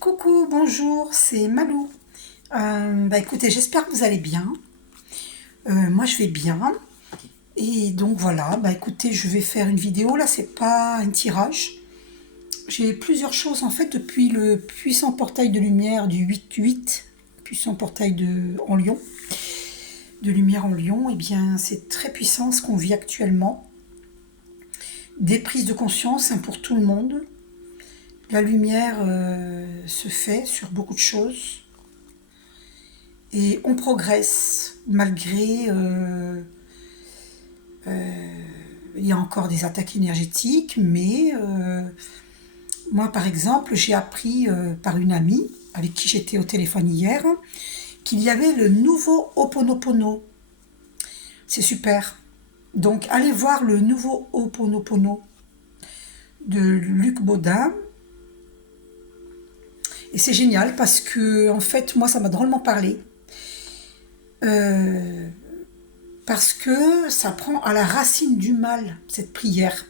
Coucou, bonjour, c'est Malou. Écoutez, j'espère que vous allez bien. Moi je vais bien. Et donc voilà, écoutez, je vais faire une vidéo. Là, c'est pas un tirage. J'ai plusieurs choses en fait depuis le puissant portail de lumière du 8-8, puissant portail en Lyon, de lumière en Lyon. Eh bien, c'est très puissant ce qu'on vit actuellement. Des prises de conscience, hein, pour tout le monde. La lumière se fait sur beaucoup de choses. Et on progresse malgré... il y a encore des attaques énergétiques, mais moi, par exemple, j'ai appris par une amie avec qui j'étais au téléphone hier qu'il y avait le nouveau Ho'oponopono. C'est super. Donc, allez voir le nouveau Ho'oponopono de Luc Baudin. Et c'est génial parce que, en fait, moi, ça m'a drôlement parlé. Euh, Parce que ça prend à la racine du mal, cette prière.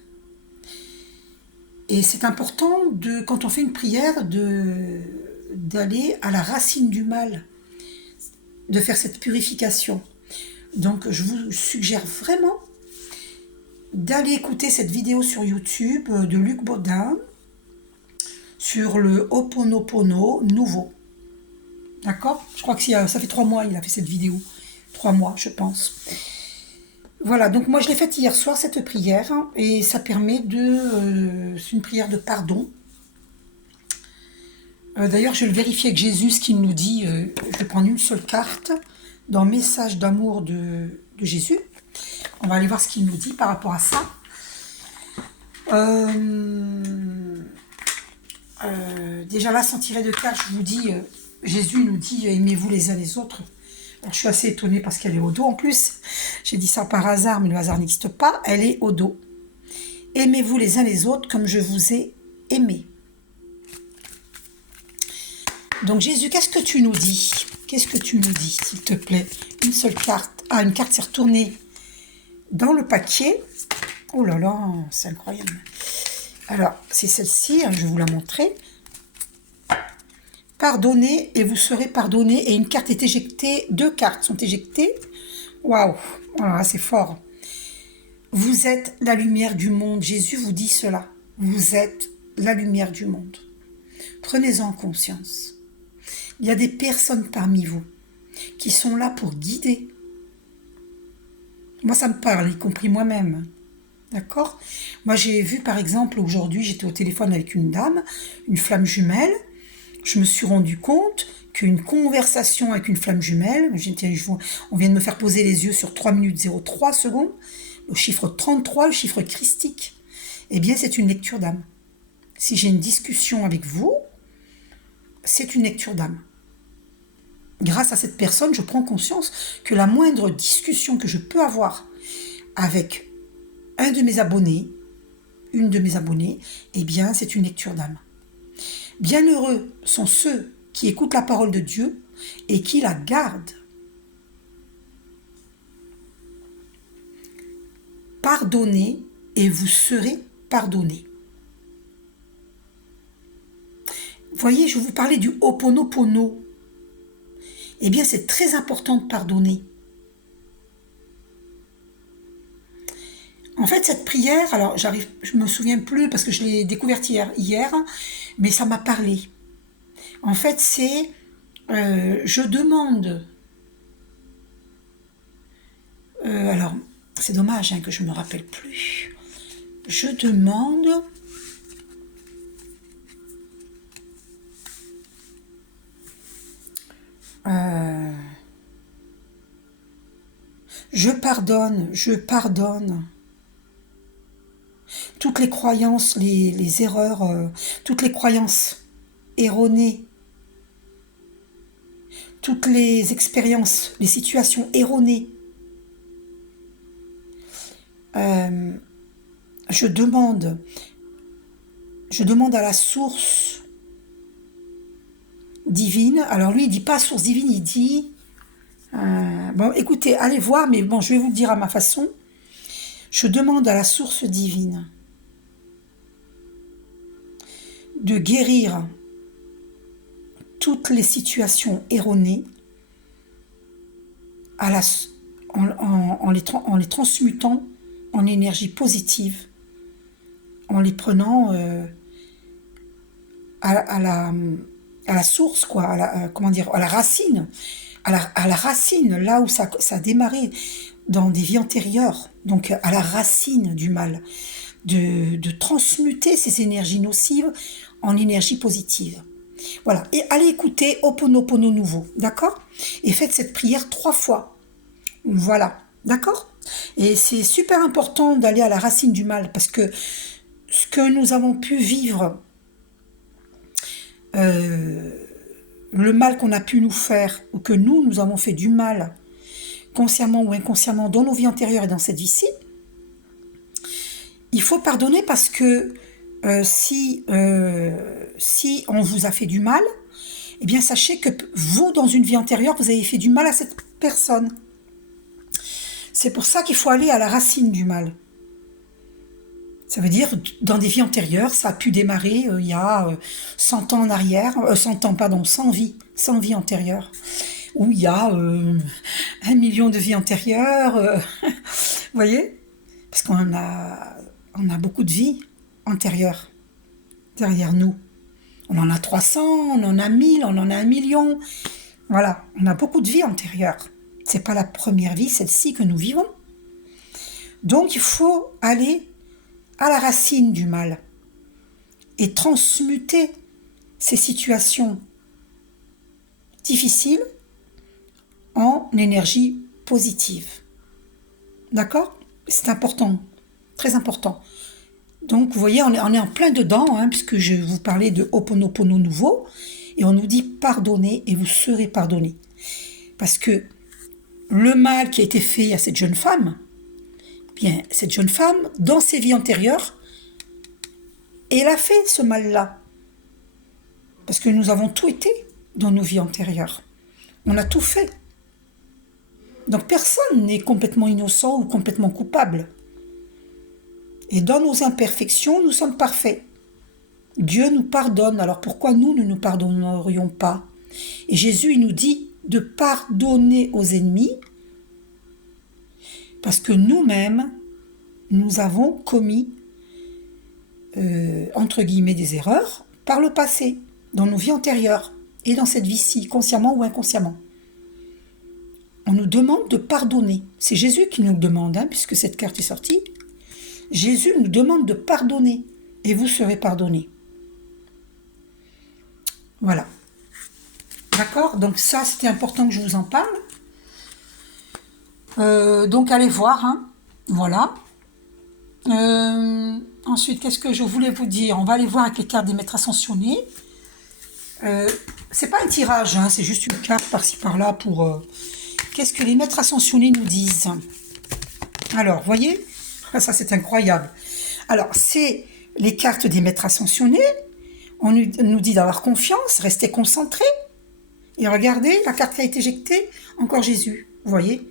Et c'est important, quand on fait une prière, d'aller à la racine du mal, de faire cette purification. Donc je vous suggère vraiment d'aller écouter cette vidéo sur YouTube de Luc Baudin sur le Ho'oponopono nouveau. D'accord? Je crois que ça fait 3 mois qu'il a fait cette vidéo. 3 mois, je pense. Voilà, donc moi je l'ai faite hier soir, cette prière, et ça permet c'est une prière de pardon. D'ailleurs, je vais le vérifier avec Jésus, ce qu'il nous dit. Je vais prendre une seule carte dans Message d'amour de Jésus. On va aller voir ce qu'il nous dit par rapport à ça. Déjà là, sans tirer de carte, je vous dis, Jésus nous dit, aimez-vous les uns les autres. Alors, je suis assez étonnée parce qu'elle est au dos en plus. J'ai dit ça par hasard, mais le hasard n'existe pas. Elle est au dos. Aimez-vous les uns les autres comme je vous ai aimé. Donc Jésus, qu'est-ce que tu nous dis? Qu'est-ce que tu nous dis, s'il te plaît? Une seule carte. Ah, une carte s'est retournée dans le paquet. Oh là là, c'est incroyable. Alors, c'est celle-ci, je vais vous la montrer. Pardonnez et vous serez pardonné. Et une carte est éjectée. 2 cartes sont éjectées. Waouh, voilà, c'est fort. Vous êtes la lumière du monde. Jésus vous dit cela. Vous êtes la lumière du monde. Prenez-en conscience. Il y a des personnes parmi vous qui sont là pour guider. Moi, ça me parle, y compris moi-même. D'accord? Moi, j'ai vu, par exemple, aujourd'hui, j'étais au téléphone avec une dame, une flamme jumelle. Je me suis rendu compte qu'une conversation avec une flamme jumelle, on vient de me faire poser les yeux sur 3 minutes 03 secondes, le chiffre 33, le chiffre christique, eh bien, c'est une lecture d'âme. Si j'ai une discussion avec vous, c'est une lecture d'âme. Grâce à cette personne, je prends conscience que la moindre discussion que je peux avoir avec un de mes abonnés, une de mes abonnées, eh bien, c'est une lecture d'âme. Bienheureux sont ceux qui écoutent la parole de Dieu et qui la gardent. Pardonnez et vous serez pardonnés. Voyez, je vous parlais du Ho'oponopono. Eh bien, c'est très important de pardonner. En fait, cette prière, alors je me souviens plus parce que je l'ai découverte hier, mais ça m'a parlé. En fait, c'est je demande. Alors, c'est dommage que je me rappelle plus. Je demande. Je pardonne, je pardonne. Toutes les croyances, les erreurs, toutes les croyances erronées, toutes les expériences, les situations erronées. Je demande à la source divine. Alors lui, il dit pas source divine, il dit... bon, écoutez, allez voir, mais bon, je vais vous le dire à ma façon. Je demande à la source divine de guérir toutes les situations erronées à la, en les transmutant en énergie positive, en les prenant à la source, quoi, comment dire, à la racine, à la racine, là où ça a démarré dans des vies antérieures, donc à la racine du mal, de transmuter ces énergies nocives en énergie positive. Voilà, et allez écouter Ho'oponopono nouveau, d'accord? Et faites cette prière 3 fois. Voilà, d'accord? Et c'est super important d'aller à la racine du mal, parce que ce que nous avons pu vivre, le mal qu'on a pu nous faire, ou que nous avons fait du mal, consciemment ou inconsciemment, dans nos vies antérieures et dans cette vie-ci, il faut pardonner parce que si on vous a fait du mal, eh bien sachez que vous, dans une vie antérieure, vous avez fait du mal à cette personne. C'est pour ça qu'il faut aller à la racine du mal. Ça veut dire, dans des vies antérieures, ça a pu démarrer il y a 100 ans en arrière, 100 vies antérieures, où il y a 1 million de vies antérieures, vous voyez? Parce on a beaucoup de vies antérieures derrière nous. On en a 300, on en a 1000, on en a 1 million. Voilà, on a beaucoup de vies antérieures. C'est pas la première vie, celle-ci, que nous vivons. Donc, il faut aller à la racine du mal et transmuter ces situations difficiles en énergie positive. D'accord? C'est important, très important. Donc, vous voyez, on est en plein dedans, puisque je vous parlais de Ho'oponopono nouveau, et on nous dit pardonnez et vous serez pardonnés. Parce que le mal qui a été fait à cette jeune femme, bien, cette jeune femme, dans ses vies antérieures, elle a fait ce mal-là. Parce que nous avons tout été dans nos vies antérieures. On a tout fait. Donc personne n'est complètement innocent ou complètement coupable. Et dans nos imperfections, nous sommes parfaits. Dieu nous pardonne, alors pourquoi nous ne nous pardonnerions pas? Et Jésus il nous dit de pardonner aux ennemis, parce que nous-mêmes, nous avons commis, entre guillemets, des erreurs par le passé, dans nos vies antérieures, et dans cette vie-ci, consciemment ou inconsciemment. On nous demande de pardonner. C'est Jésus qui nous le demande, puisque cette carte est sortie. Jésus nous demande de pardonner, et vous serez pardonnés. Voilà. D'accord? Donc ça, c'était important que je vous en parle. Donc allez voir, voilà. Ensuite, qu'est-ce que je voulais vous dire? On va aller voir avec les cartes des maîtres ascensionnés. C'est pas un tirage, c'est juste une carte par-ci par-là pour... Qu'est-ce que les maîtres ascensionnés nous disent? Alors, voyez? Ça, c'est incroyable. Alors, c'est les cartes des maîtres ascensionnés. On nous dit d'avoir confiance, rester concentré. Et regardez, la carte qui a été éjectée, encore Jésus. Vous voyez?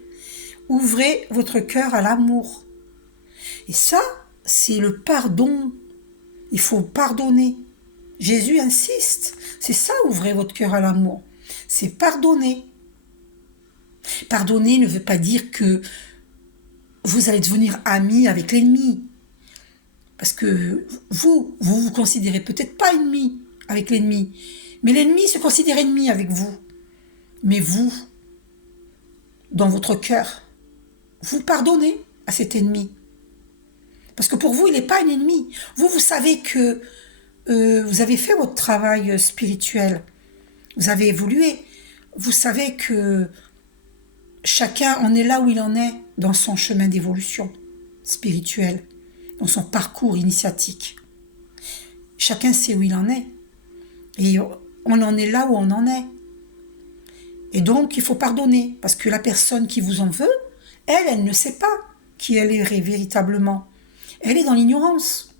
Ouvrez votre cœur à l'amour. Et ça, c'est le pardon. Il faut pardonner. Jésus insiste. C'est ça, ouvrez votre cœur à l'amour. C'est pardonner. Pardonner ne veut pas dire que vous allez devenir amis avec l'ennemi. Parce que vous considérez peut-être pas ennemi avec l'ennemi. Mais l'ennemi se considère ennemi avec vous. Mais vous, dans votre cœur, vous pardonnez à cet ennemi. Parce que pour vous, il n'est pas un ennemi. Vous savez que vous avez fait votre travail spirituel. Vous avez évolué. Vous savez que chacun en est là où il en est dans son chemin d'évolution spirituelle, dans son parcours initiatique. Chacun sait où il en est. Et on en est là où on en est. Et donc, il faut pardonner. Parce que la personne qui vous en veut, elle ne sait pas qui elle est véritablement. Elle est dans l'ignorance.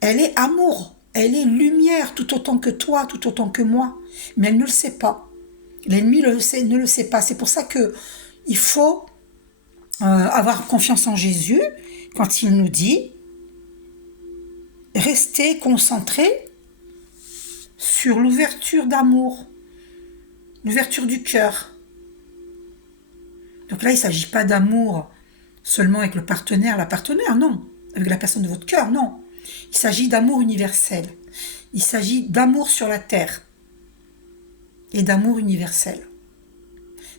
Elle est amour. Elle est lumière, tout autant que toi, tout autant que moi. Mais elle ne le sait pas. L'ennemi ne le sait pas. C'est pour ça qu'il faut avoir confiance en Jésus quand il nous dit restez concentrés sur l'ouverture d'amour, l'ouverture du cœur. Donc là, il ne s'agit pas d'amour seulement avec le partenaire, la partenaire, non. Avec la personne de votre cœur, non. Il s'agit d'amour universel. Il s'agit d'amour sur la terre et d'amour universel.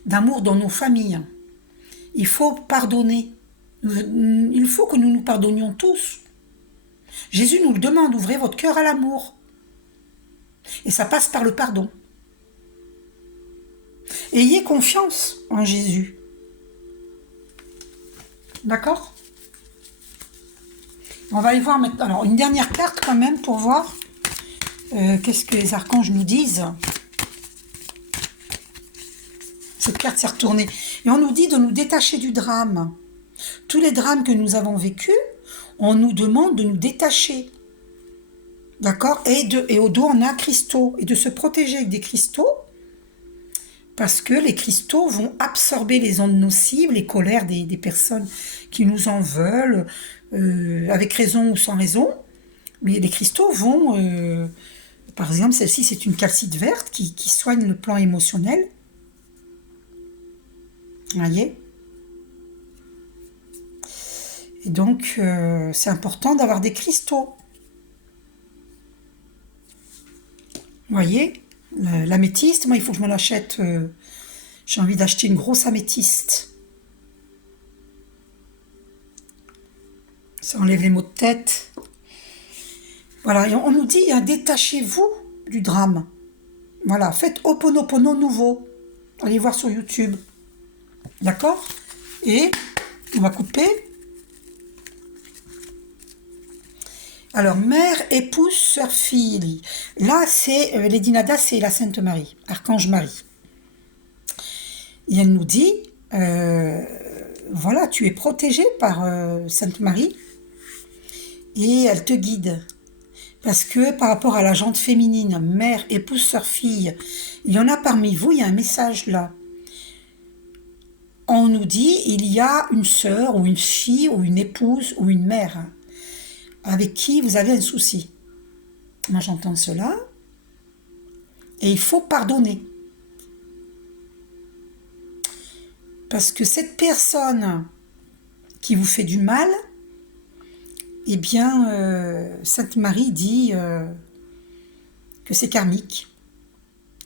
D'amour dans nos familles. Il faut pardonner. Il faut que nous nous pardonnions tous. Jésus nous le demande, ouvrez votre cœur à l'amour. Et ça passe par le pardon. Ayez confiance en Jésus. D'accord? On va aller voir maintenant. Alors, une dernière carte quand même pour voir qu'est-ce que les archanges nous disent. Cette carte s'est retournée. Et on nous dit de nous détacher du drame. Tous les drames que nous avons vécus, on nous demande de nous détacher. D'accord? Et au dos, on a cristaux. Et de se protéger avec des cristaux, parce que les cristaux vont absorber les ondes nocives, les colères des personnes qui nous en veulent, avec raison ou sans raison. Mais les cristaux vont... par exemple, celle-ci, c'est une calcite verte qui soigne le plan émotionnel. Vous voyez? Et donc, c'est important d'avoir des cristaux. Vous voyez? L'améthyste, moi, il faut que je m'en achète. J'ai envie d'acheter une grosse améthyste. Ça enlève les maux de tête. Voilà, et on nous dit, détachez-vous du drame. Voilà, faites Ho'oponopono nouveau. Allez voir sur YouTube. D'accord? Et on va couper. Alors, mère, épouse, sœur, fille. Là, c'est Lady Nada, c'est la Sainte Marie, Archange Marie. Et elle nous dit, voilà, tu es protégée par Sainte Marie et elle te guide. Parce que par rapport à la jante féminine, mère, épouse, sœur, fille, il y en a parmi vous, il y a un message là. On nous dit, il y a une sœur ou une fille ou une épouse ou une mère avec qui vous avez un souci. Moi, j'entends cela. Et il faut pardonner. Parce que cette personne qui vous fait du mal, eh bien, Sainte Marie dit que c'est karmique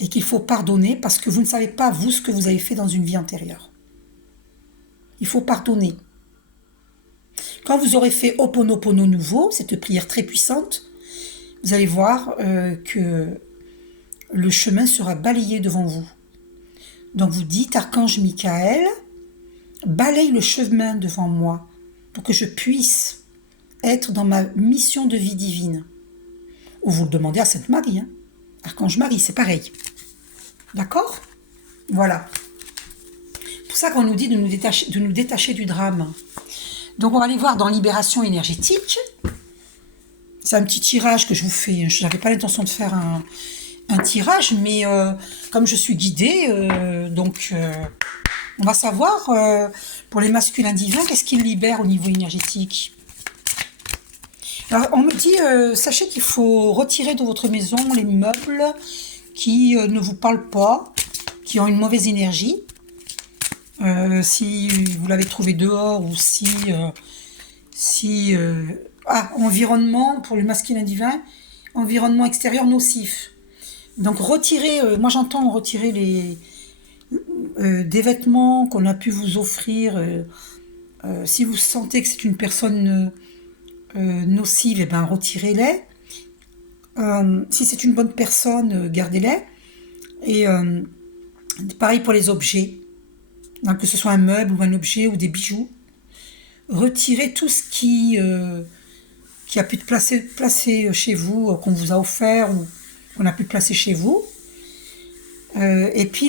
et qu'il faut pardonner parce que vous ne savez pas, vous, ce que vous avez fait dans une vie antérieure. Il faut pardonner. Quand vous aurez fait Ho'oponopono nouveau, cette prière très puissante, vous allez voir que le chemin sera balayé devant vous. Donc vous dites, Archange Michael, balaye le chemin devant moi pour que je puisse être dans ma mission de vie divine. Ou vous le demandez à Sainte Marie, hein. Archange Marie, c'est pareil. D'accord? Voilà. C'est pour ça qu'on nous dit de nous détacher du drame. Donc on va aller voir dans Libération énergétique. C'est un petit tirage que je vous fais. Je n'avais pas l'intention de faire un tirage, mais comme je suis guidée, on va savoir pour les masculins divins, qu'est-ce qu'ils libèrent au niveau énergétique. Alors on me dit, sachez qu'il faut retirer de votre maison les meubles qui ne vous parlent pas, qui ont une mauvaise énergie. Si vous l'avez trouvé dehors ou environnement pour le masculin divin, environnement extérieur nocif. Donc retirer, moi j'entends retirer des vêtements qu'on a pu vous offrir. Si vous sentez que c'est une personne nocive, eh ben retirez-les. Si c'est une bonne personne, gardez-les. Et pareil pour les objets. Donc, que ce soit un meuble ou un objet ou des bijoux, retirez tout ce qui a pu être placé chez vous, qu'on vous a offert ou qu'on a pu placer chez vous. Et puis,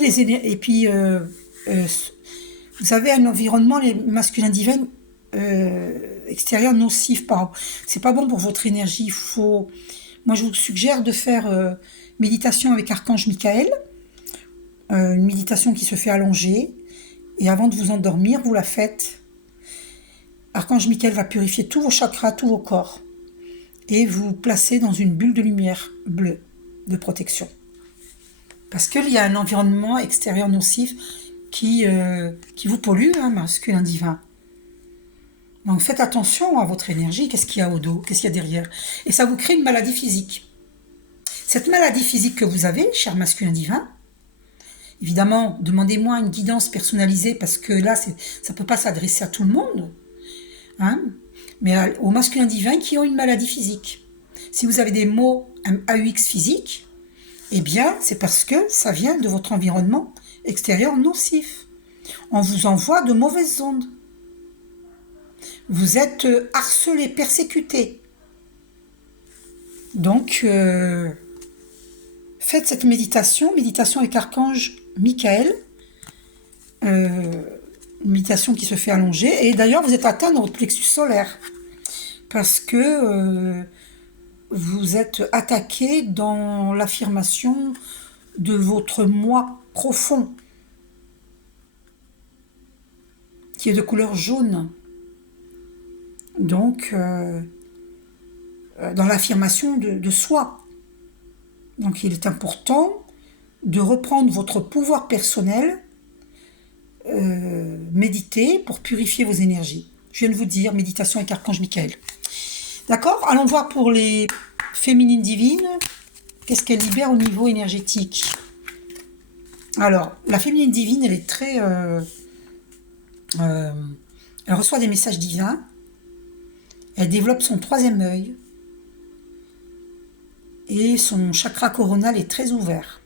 vous avez un environnement, les masculins divins, extérieur nocif. C'est pas bon pour votre énergie. Moi, je vous suggère de faire méditation avec Archange Michael, une méditation qui se fait allongée. Et avant de vous endormir, vous la faites. Archange Michael va purifier tous vos chakras, tous vos corps. Et vous placez dans une bulle de lumière bleue. de protection. Parce qu'il y a un environnement extérieur nocif qui vous pollue, hein, masculin divin. Donc faites attention à votre énergie, qu'est-ce qu'il y a au dos, qu'est-ce qu'il y a derrière. Et ça vous crée une maladie physique. Cette maladie physique que vous avez, cher masculin divin, évidemment, demandez-moi une guidance personnalisée parce que là, ça ne peut pas s'adresser à tout le monde, hein, mais aux masculins divins qui ont une maladie physique. Si vous avez des maux AUX physiques, eh bien, c'est parce que ça vient de votre environnement extérieur nocif. On vous envoie de mauvaises ondes. Vous êtes harcelé, persécuté. Donc, faites cette méditation avec l'archange Michael, une méditation qui se fait allonger. Et d'ailleurs, vous êtes atteint dans votre plexus solaire parce que vous êtes attaqué dans l'affirmation de votre moi profond, qui est de couleur jaune. Donc, dans l'affirmation de soi. Donc, il est important de reprendre votre pouvoir personnel, méditer pour purifier vos énergies. Je viens de vous dire, méditation avec Archange Michael. D'accord? Allons voir pour les féminines divines, qu'est-ce qu'elle libère au niveau énergétique. Alors, la féminine divine, elle est très... elle reçoit des messages divins, elle développe son 3e œil, et son chakra coronal est très ouvert.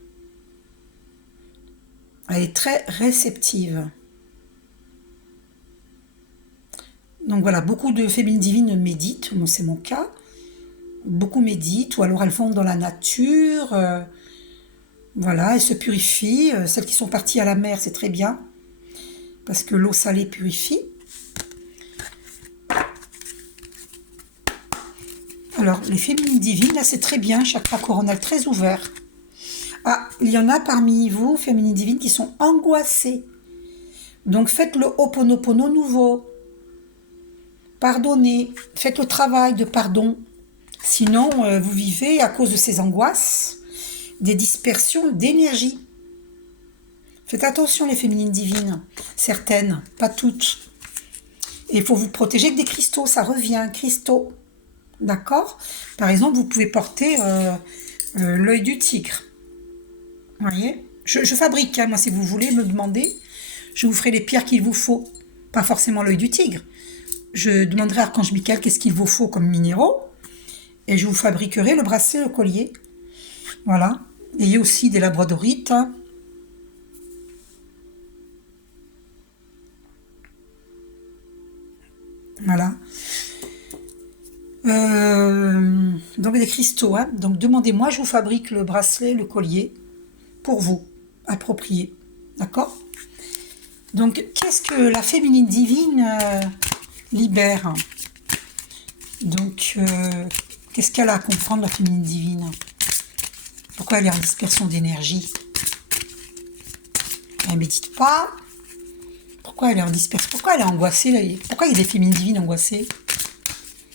Elle est très réceptive. Donc voilà, beaucoup de féminines divines méditent, bon, c'est mon cas. Beaucoup méditent, ou alors elles vont dans la nature. Voilà, elles se purifient. Celles qui sont parties à la mer, c'est très bien, parce que l'eau salée purifie. Alors, les féminines divines, là, c'est très bien, chakra coronal très ouvert. Ah, il y en a parmi vous, féminines divines, qui sont angoissées. Donc, faites le Ho'oponopono nouveau. Pardonnez, faites le travail de pardon. Sinon, vous vivez, à cause de ces angoisses, des dispersions d'énergie. Faites attention, les féminines divines. Certaines, pas toutes. Et il faut vous protéger avec des cristaux, ça revient, cristaux. D'accord? Par exemple, vous pouvez porter l'œil du tigre. Vous voyez? Je fabrique, hein, moi, si vous voulez me demander, je vous ferai les pierres qu'il vous faut. Pas forcément l'œil du tigre. Je demanderai à Archange Michael qu'est-ce qu'il vous faut comme minéraux. Et je vous fabriquerai le bracelet, le collier. Voilà. Et il y a aussi des labradorites. Hein. Voilà. Donc des cristaux, hein. Donc demandez-moi, je vous fabrique le bracelet, le collier, pour vous, approprié. D'accord? Donc, qu'est-ce que la féminine divine libère? Donc, qu'est-ce qu'elle a à comprendre, la féminine divine? Pourquoi elle est en dispersion d'énergie? Elle ne médite pas. Pourquoi elle est en dispersion? Pourquoi elle est angoissée là? Pourquoi il y a des féminines divines angoissées?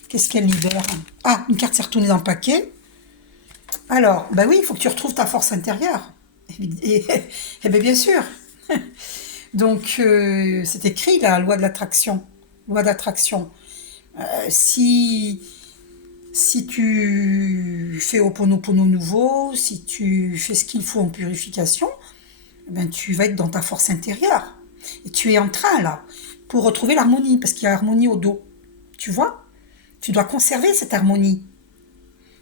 Qu'est-ce qu'elle libère? Ah, une carte s'est retournée dans le paquet. Alors, ben oui, il faut que tu retrouves ta force intérieure. Et bien sûr. Donc, c'est écrit, la loi de l'attraction. Loi d'attraction. Si tu fais Ho'oponopono nouveau, si tu fais ce qu'il faut en purification, ben tu vas être dans ta force intérieure. Et tu es en train, là, pour retrouver l'harmonie, parce qu'il y a harmonie au dos. Tu vois? Tu dois conserver cette harmonie.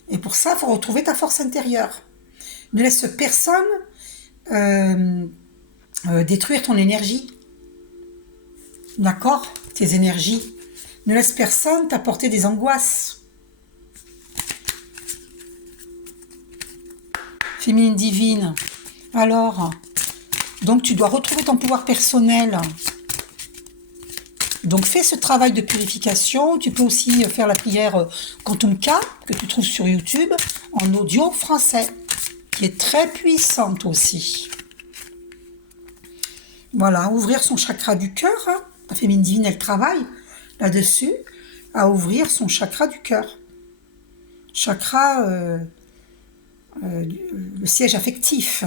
Et pour ça, il faut retrouver ta force intérieure. Ne laisse personne détruire ton énergie. D'accord? Tes énergies. Ne laisse personne t'apporter des angoisses. Féminine divine. Alors, donc tu dois retrouver ton pouvoir personnel. Donc fais ce travail de purification. Tu peux aussi faire la prière Quantum K, que tu trouves sur YouTube, en audio français, qui est très puissante aussi. Voilà, ouvrir son chakra du cœur. Hein. La féminine divine, elle travaille là-dessus, à ouvrir son chakra du cœur. Chakra le siège affectif,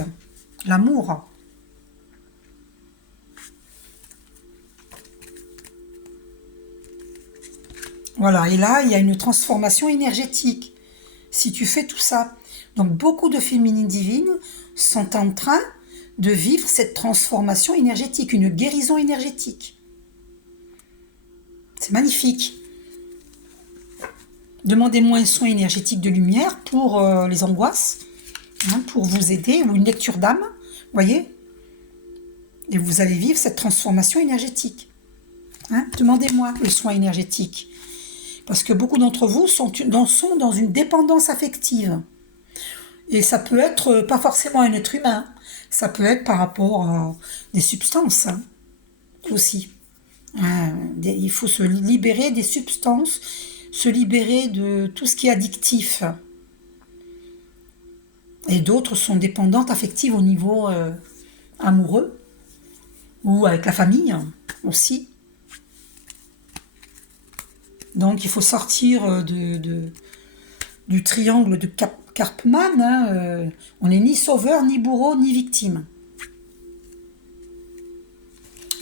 l'amour. Voilà, et là, il y a une transformation énergétique si tu fais tout ça. Donc, beaucoup de féminines divines sont en train de vivre cette transformation énergétique, une guérison énergétique. C'est magnifique. Demandez-moi un soin énergétique de lumière pour les angoisses, hein, pour vous aider, ou une lecture d'âme, voyez. Et vous allez vivre cette transformation énergétique. Hein. Demandez-moi le soin énergétique. Parce que beaucoup d'entre vous sont dans une dépendance affective. Et ça peut être pas forcément un être humain. Ça peut être par rapport à des substances hein, aussi. Il faut se libérer des substances, se libérer de tout ce qui est addictif. Et d'autres sont dépendantes affectives au niveau amoureux ou avec la famille aussi. Donc il faut sortir du triangle de Karpman. Hein, on n'est ni sauveur, ni bourreau, ni victime.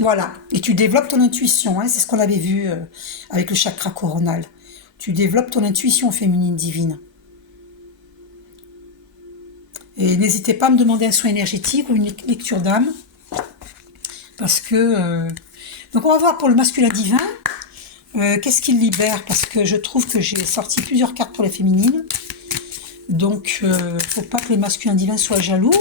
Voilà. Et tu développes ton intuition. Hein, c'est ce qu'on avait vu avec le chakra coronal. Tu développes ton intuition féminine divine. Et n'hésitez pas à me demander un soin énergétique ou une lecture d'âme. Parce que... Donc on va voir pour le masculin divin. Qu'est-ce qu'il libère? Parce que je trouve que j'ai sorti plusieurs cartes pour les féminines. Donc, faut pas que les masculins divins soient jaloux.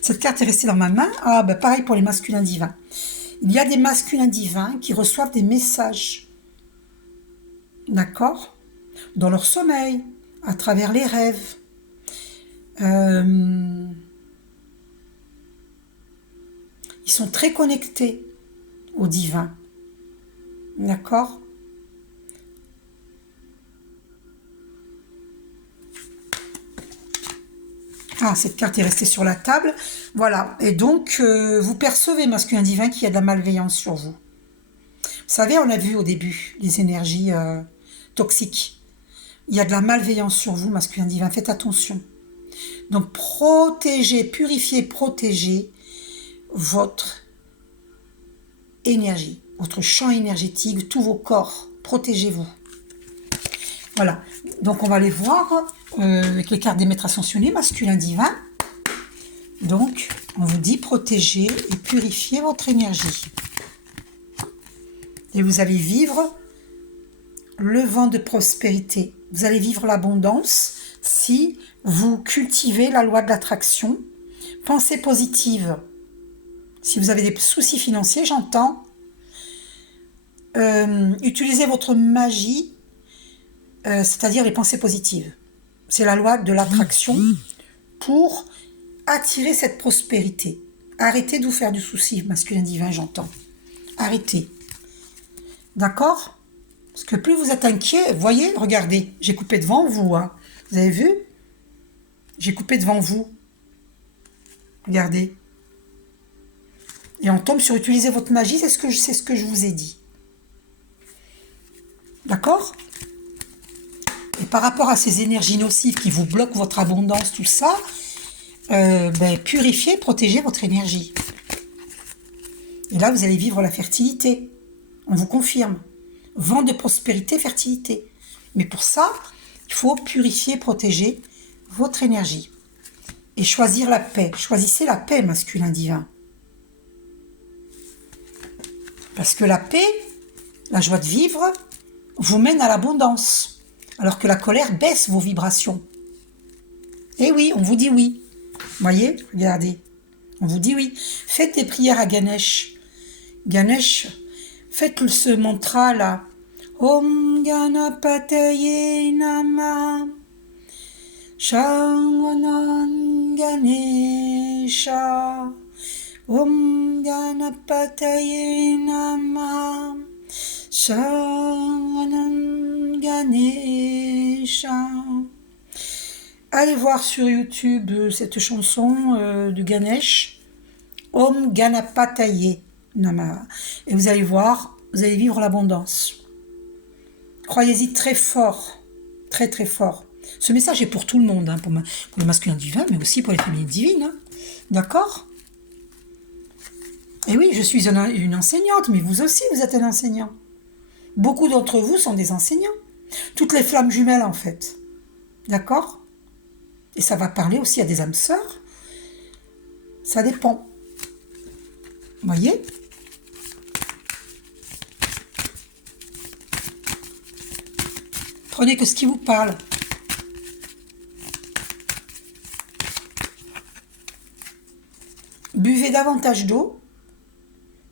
Cette carte est restée dans ma main. Ah, ben pareil pour les masculins divins. Il y a des masculins divins qui reçoivent des messages. D'accord? Dans leur sommeil, à travers les rêves. Ils sont très connectés au divin. D'accord? Ah, cette carte est restée sur la table. Voilà. Et donc, vous percevez, masculin divin, qu'il y a de la malveillance sur vous. Vous savez, on a vu au début les énergies toxiques. Il y a de la malveillance sur vous, masculin divin. Faites attention. Donc, protégez, purifiez, protégez votre énergie, votre champ énergétique, tous vos corps. Protégez-vous. Voilà. Donc, on va aller voir avec les cartes des maîtres ascensionnés, masculin divin. Donc, on vous dit protéger et purifier votre énergie. Et vous allez vivre le vent de prospérité. Vous allez vivre l'abondance si vous cultivez la loi de l'attraction. Pensée positive. Si vous avez des soucis financiers, j'entends. Utilisez votre magie, c'est-à-dire les pensées positives. C'est la loi de l'attraction pour attirer cette prospérité. Arrêtez de vous faire du souci, masculin divin, j'entends. Arrêtez. D'accord? Parce que plus vous êtes inquiet, voyez, regardez, j'ai coupé devant vous. Hein. Vous avez vu? J'ai coupé devant vous. Regardez. Et on tombe sur utiliser votre magie, c'est ce que je vous ai dit. D'accord? Et par rapport à ces énergies nocives qui vous bloquent votre abondance, tout ça, purifiez, protégez votre énergie. Et là, vous allez vivre la fertilité. On vous confirme. Vent de prospérité, fertilité. Mais pour ça, il faut purifier, protéger votre énergie. Et choisir la paix. Choisissez la paix, masculin divin. Parce que la paix, la joie de vivre, vous mène à l'abondance. Alors que la colère baisse vos vibrations. Eh oui, on vous dit oui. Voyez, regardez. On vous dit oui. Faites des prières à Ganesh. Ganesh, faites ce mantra là. Om Ganapataye Nama. Shangwanan Ganesha. Om Ganapataye Nama. Shangwanan Ganesha. Allez voir sur YouTube cette chanson de Ganesh, Om Ganapataye Namaha. Et vous allez voir, vous allez vivre l'abondance. Croyez-y très fort, très très fort. Ce message est pour tout le monde, hein, pour le masculin divin, mais aussi pour les féminines divines. Hein. D'accord? Et oui, je suis une enseignante, mais vous aussi, vous êtes un enseignant. Beaucoup d'entre vous sont des enseignants. Toutes les flammes jumelles, en fait. D'accord? Et ça va parler aussi à des âmes sœurs. Ça dépend. Vous voyez? Prenez que ce qui vous parle. Buvez davantage d'eau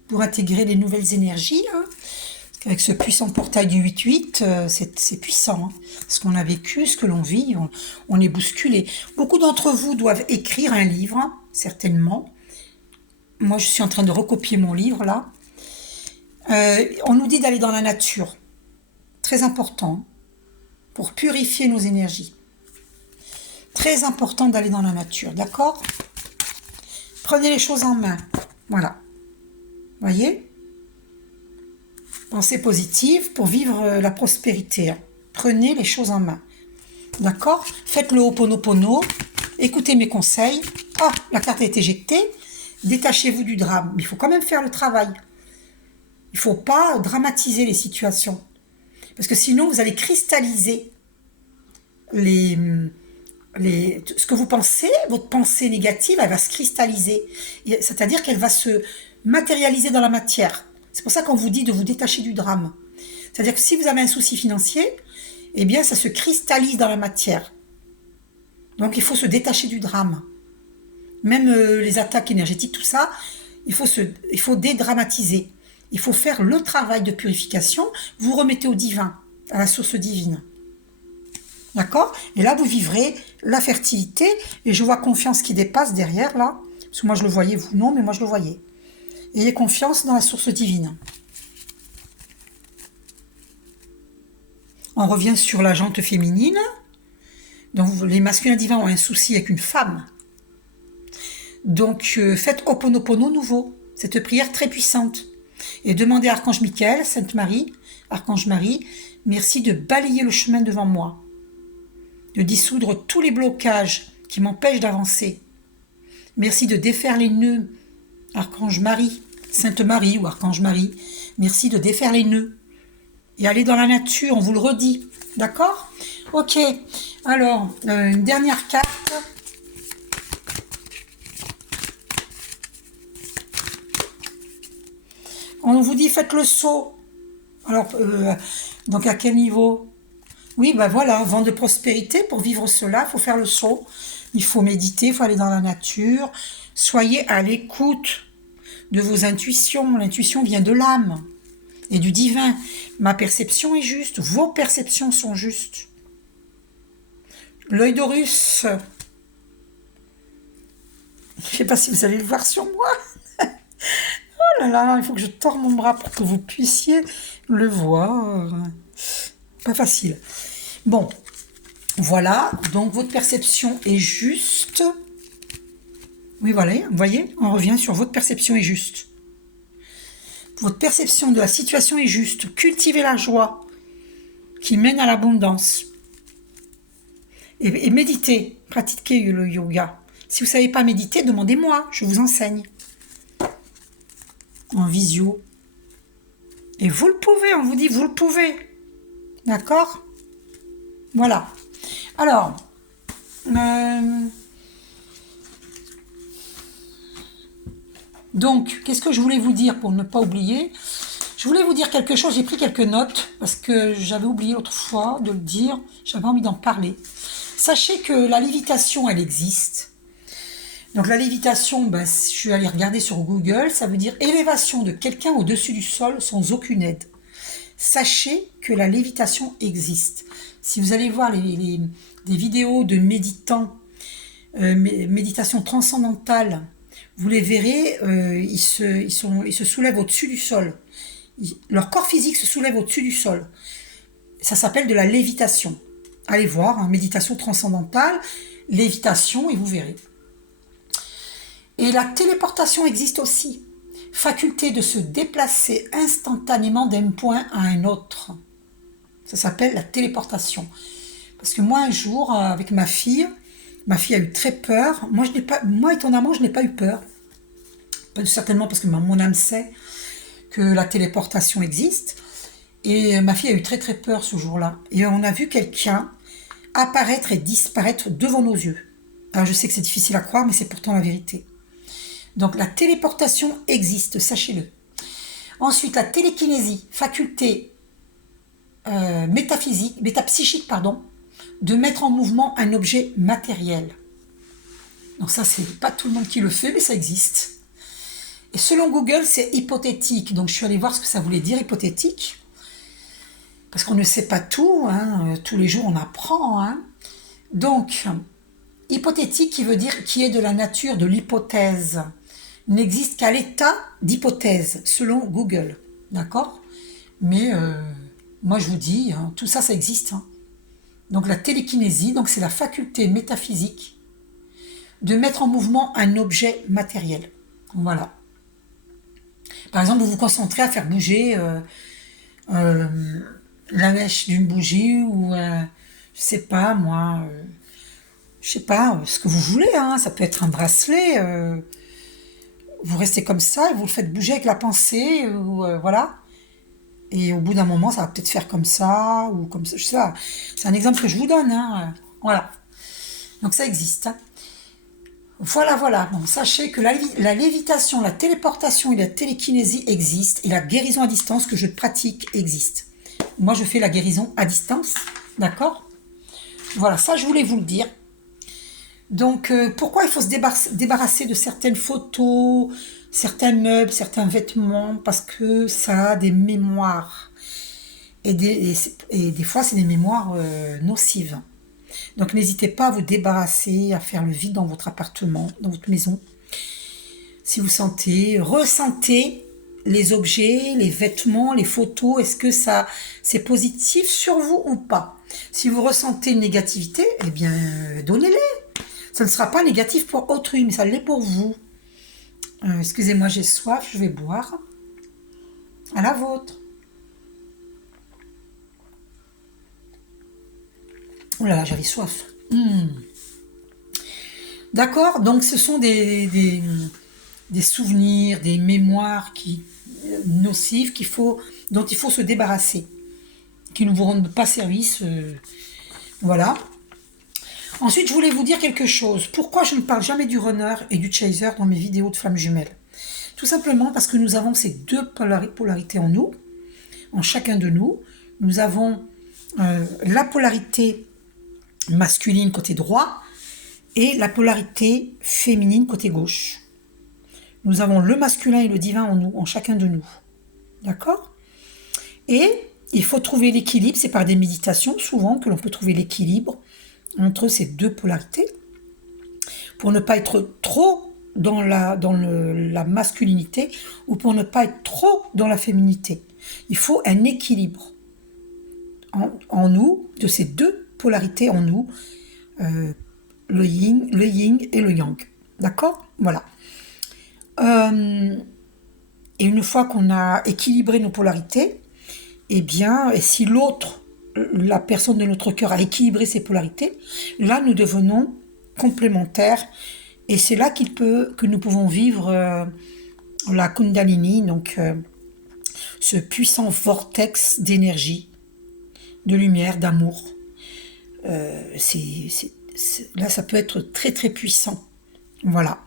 pour intégrer les nouvelles énergies. Hein. Avec ce puissant portail du 8-8, c'est puissant. Hein. Ce qu'on a vécu, ce que l'on vit, on est bousculé. Beaucoup d'entre vous doivent écrire un livre, hein, certainement. Moi, je suis en train de recopier mon livre, là. On nous dit d'aller dans la nature. Très important. Pour purifier nos énergies. Très important d'aller dans la nature, d'accord? Prenez les choses en main. Voilà. Voyez? Pensée positive pour vivre la prospérité. Hein. Prenez les choses en main. D'accord? Faites le Ho'oponopono. Écoutez mes conseils. Ah, la carte a été éjectée. Détachez-vous du drame. Mais il faut quand même faire le travail. Il ne faut pas dramatiser les situations. Parce que sinon, vous allez cristalliser ce que vous pensez, votre pensée négative, elle va se cristalliser. C'est-à-dire qu'elle va se matérialiser dans la matière. C'est pour ça qu'on vous dit de vous détacher du drame. C'est-à-dire que si vous avez un souci financier, eh bien, ça se cristallise dans la matière. Donc, il faut se détacher du drame. Même les attaques énergétiques, tout ça, il faut dédramatiser. Il faut faire le travail de purification. Vous remettez au divin, à la source divine. D'accord? Et là, vous vivrez la fertilité. Et je vois confiance qui dépasse derrière, là. Parce que moi, je le voyais, vous non, mais moi, je le voyais. Ayez confiance dans la source divine. On revient sur la jante féminine. Donc, les masculins divins ont un souci avec une femme. Donc, faites Ho'oponopono nouveau. Cette prière très puissante. Et demandez à Archange Michael, Sainte Marie, Archange Marie, merci de balayer le chemin devant moi. De dissoudre tous les blocages qui m'empêchent d'avancer. Merci de défaire les nœuds, Archange Marie, Sainte Marie ou Archange Marie. Merci de défaire les nœuds. Et aller dans la nature, on vous le redit. D'accord? Ok. Alors, une dernière carte. On vous dit, faites le saut. Alors, donc à quel niveau? Oui, ben voilà, vent de prospérité, pour vivre cela, il faut faire le saut. Il faut méditer, il faut aller dans la nature. Soyez à l'écoute de vos intuitions. L'intuition vient de l'âme et du divin. Ma perception est juste, vos perceptions sont justes. L'œil d'Horus. Je ne sais pas si vous allez le voir sur moi. Oh là là, il faut que je torde mon bras pour que vous puissiez le voir. Pas facile. Bon, voilà, donc votre perception est juste. Oui, voilà, vous voyez, on revient sur votre perception est juste. Votre perception de la situation est juste. Cultivez la joie qui mène à l'abondance. Et méditez, pratiquez le yoga. Si vous ne savez pas méditer, demandez-moi, je vous enseigne. En visio. Et vous le pouvez, on vous dit, vous le pouvez. D'accord? Voilà. Alors, donc, qu'est-ce que je voulais vous dire pour ne pas oublier? Je voulais vous dire quelque chose, j'ai pris quelques notes, parce que j'avais oublié l'autre fois de le dire, j'avais envie d'en parler. Sachez que la lévitation, elle existe. Donc la lévitation, je suis allée regarder sur Google, ça veut dire élévation de quelqu'un au-dessus du sol sans aucune aide. Sachez que la lévitation existe. Si vous allez voir des vidéos de méditants, méditation transcendantale, vous les verrez, ils se soulèvent au-dessus du sol. Leur corps physique se soulève au-dessus du sol. Ça s'appelle de la lévitation. Allez voir, hein, méditation transcendantale, lévitation, et vous verrez. Et la téléportation existe aussi. Faculté de se déplacer instantanément d'un point à un autre. Ça s'appelle la téléportation. Parce que moi, un jour, avec ma fille a eu très peur. Moi, étonnamment, je n'ai pas eu peur. Certainement parce que mon âme sait que la téléportation existe. Et ma fille a eu très très peur ce jour-là. Et on a vu quelqu'un apparaître et disparaître devant nos yeux. Alors je sais que c'est difficile à croire, mais c'est pourtant la vérité. Donc la téléportation existe, sachez-le. Ensuite, la télékinésie, faculté métapsychique, pardon, de mettre en mouvement un objet matériel. Donc ça, c'est pas tout le monde qui le fait, mais ça existe. Et selon Google, c'est hypothétique. Donc je suis allée voir ce que ça voulait dire hypothétique. Parce qu'on ne sait pas tout, hein. Tous les jours on apprend. Hein. Donc, hypothétique qui veut dire qui est de la nature de l'hypothèse, n'existe qu'à l'état d'hypothèse, selon Google. D'accord. Mais moi je vous dis, hein, tout ça, ça existe. Hein. Donc la télékinésie, donc c'est la faculté métaphysique de mettre en mouvement un objet matériel. Voilà. Par exemple, vous vous concentrez à faire bouger euh, la mèche d'une bougie ou je sais pas moi, je sais pas ce que vous voulez. Hein, ça peut être un bracelet. Vous restez comme ça et vous le faites bouger avec la pensée ou voilà. Et au bout d'un moment, ça va peut-être faire comme ça ou comme ça. Je sais pas. C'est un exemple que je vous donne. Hein, voilà. Donc ça existe. Hein. Voilà, voilà. Bon, sachez que la lévitation, la téléportation et la télékinésie existent et la guérison à distance que je pratique existe. Moi, je fais la guérison à distance, d'accord? Voilà, ça, je voulais vous le dire. Donc, pourquoi il faut se débarrasser de certaines photos, certains meubles, certains vêtements? Parce que ça a des mémoires. Et des fois, c'est des mémoires nocives. Donc, n'hésitez pas à vous débarrasser, à faire le vide dans votre appartement, dans votre maison. Si vous ressentez les objets, les vêtements, les photos, est-ce que ça c'est positif sur vous ou pas? Si vous ressentez une négativité, eh bien, donnez-les. Ça ne sera pas négatif pour autrui, mais ça l'est pour vous. Excusez-moi, j'ai soif, je vais boire. À la vôtre. Oh là là, j'avais soif. D'accord, donc ce sont des souvenirs, des mémoires nocives dont il faut se débarrasser, qui ne vous rendent pas service. Voilà. Ensuite, je voulais vous dire quelque chose. Pourquoi je ne parle jamais du runner et du chaser dans mes vidéos de flammes jumelles? Tout simplement parce que nous avons ces deux polarités en nous, en chacun de nous. Nous avons la polarité masculine côté droit et la polarité féminine côté gauche. Nous avons le masculin et le divin en nous, en chacun de nous. D'accord? Et il faut trouver l'équilibre, c'est par des méditations souvent que l'on peut trouver l'équilibre entre ces deux polarités pour ne pas être trop dans la masculinité ou pour ne pas être trop dans la féminité. Il faut un équilibre en nous, de ces deux polarités en nous, le yin et le yang. D'accord? Voilà. Et une fois qu'on a équilibré nos polarités, eh bien, et si la personne de notre cœur a équilibré ses polarités, là nous devenons complémentaires et c'est là que nous pouvons vivre la Kundalini, donc ce puissant vortex d'énergie, de lumière, d'amour. Là, ça peut être très très puissant. Voilà.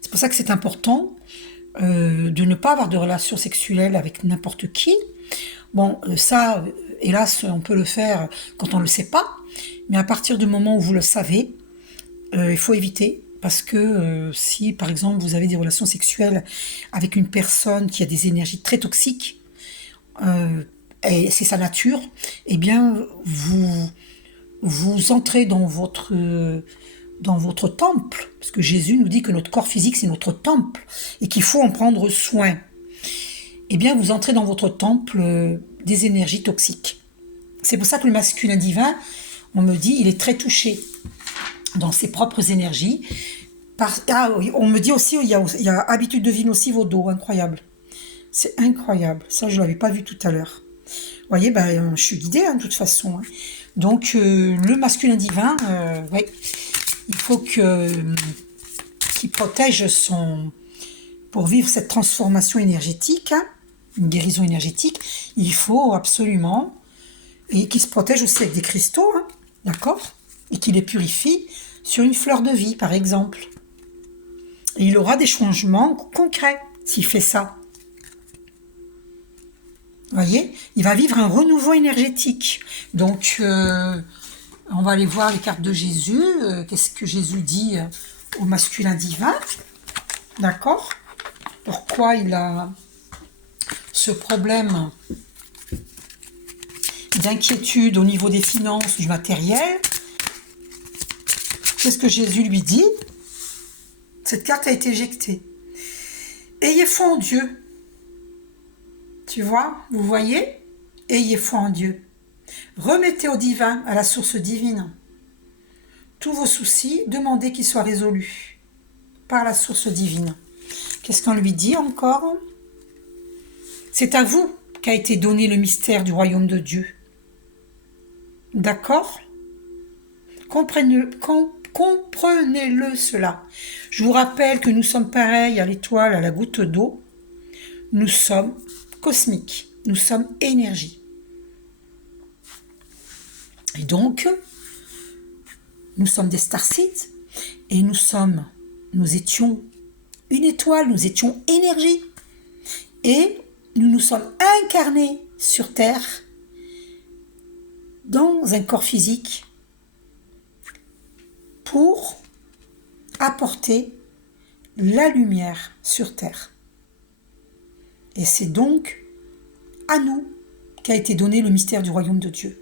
C'est pour ça que c'est important de ne pas avoir de relations sexuelles avec n'importe qui. Bon, ça, hélas, on peut le faire quand on ne le sait pas, mais à partir du moment où vous le savez, il faut éviter, parce que si, par exemple, vous avez des relations sexuelles avec une personne qui a des énergies très toxiques, et c'est sa nature, eh bien, vous entrez dans votre temple, parce que Jésus nous dit que notre corps physique, c'est notre temple, et qu'il faut en prendre soin. Eh bien, vous entrez dans votre temple des énergies toxiques. C'est pour ça que le masculin divin, on me dit, il est très touché dans ses propres énergies. On me dit aussi, il y a habitude de vie aussi vos dos, incroyable. C'est incroyable, ça je ne l'avais pas vu tout à l'heure. Vous voyez, je suis guidée de toute façon. Hein. Donc, le masculin divin, ouais, il faut qu'il protège son... Pour vivre cette transformation énergétique, hein, une guérison énergétique, il faut absolument... Et qu'il se protège aussi avec des cristaux, hein, d'accord? Et qu'il les purifie sur une fleur de vie, par exemple. Et il aura des changements concrets s'il fait ça. Vous voyez, il va vivre un renouveau énergétique. Donc, on va aller voir les cartes de Jésus. Qu'est-ce que Jésus dit au masculin divin? D'accord? Pourquoi il a ce problème d'inquiétude au niveau des finances, du matériel? Qu'est-ce que Jésus lui dit? Cette carte a été éjectée. Ayez foi en Dieu. Tu vois, vous voyez? Ayez foi en Dieu. Remettez au divin, à la source divine. Tous vos soucis, demandez qu'ils soient résolus par la source divine. Qu'est-ce qu'on lui dit encore? C'est à vous qu'a été donné le mystère du royaume de Dieu. D'accord? Comprenez-le cela. Je vous rappelle que nous sommes pareils à l'étoile, à la goutte d'eau. Nous sommes cosmiques. Nous sommes énergie. Et donc, nous sommes des starseeds et nous étions une étoile, nous étions énergie. Et nous nous sommes incarnés sur Terre dans un corps physique pour apporter la lumière sur Terre. Et c'est donc à nous qu'a été donné le mystère du royaume de Dieu.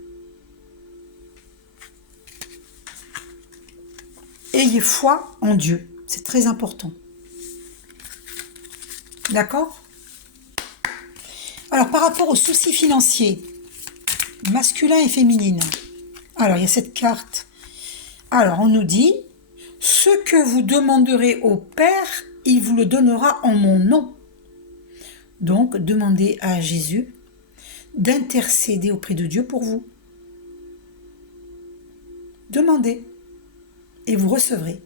Ayez foi en Dieu, c'est très important. D'accord? Alors, par rapport aux soucis financiers, masculin et féminine, alors il y a cette carte. Alors, on nous dit, ce que vous demanderez au Père, il vous le donnera en mon nom. Donc, demandez à Jésus d'intercéder auprès de Dieu pour vous. Demandez et vous recevrez.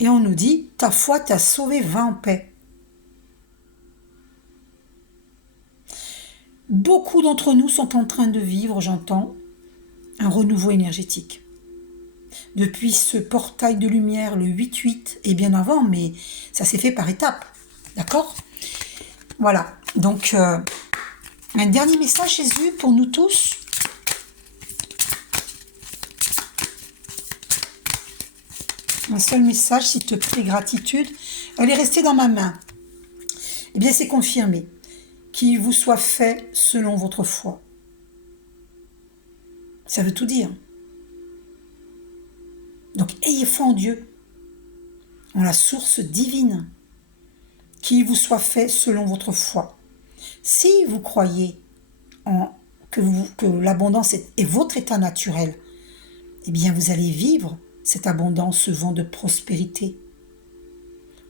Et on nous dit, ta foi t'a sauvé, va en paix. Beaucoup d'entre nous sont en train de vivre, j'entends, un renouveau énergétique. Depuis ce portail de lumière, le 8-8, et bien avant, mais ça s'est fait par étapes. D'accord? Voilà. Donc, un dernier message, Jésus, pour nous tous. Un seul message, s'il te plaît, gratitude. Elle est restée dans ma main. Eh bien, c'est confirmé. Qu'il vous soit fait selon votre foi. Ça veut tout dire. Donc, ayez foi en Dieu, en la source divine. Qu'il vous soit fait selon votre foi. Si vous croyez que l'abondance est votre état naturel, eh bien, vous allez vivre cette abondance, ce vent de prospérité.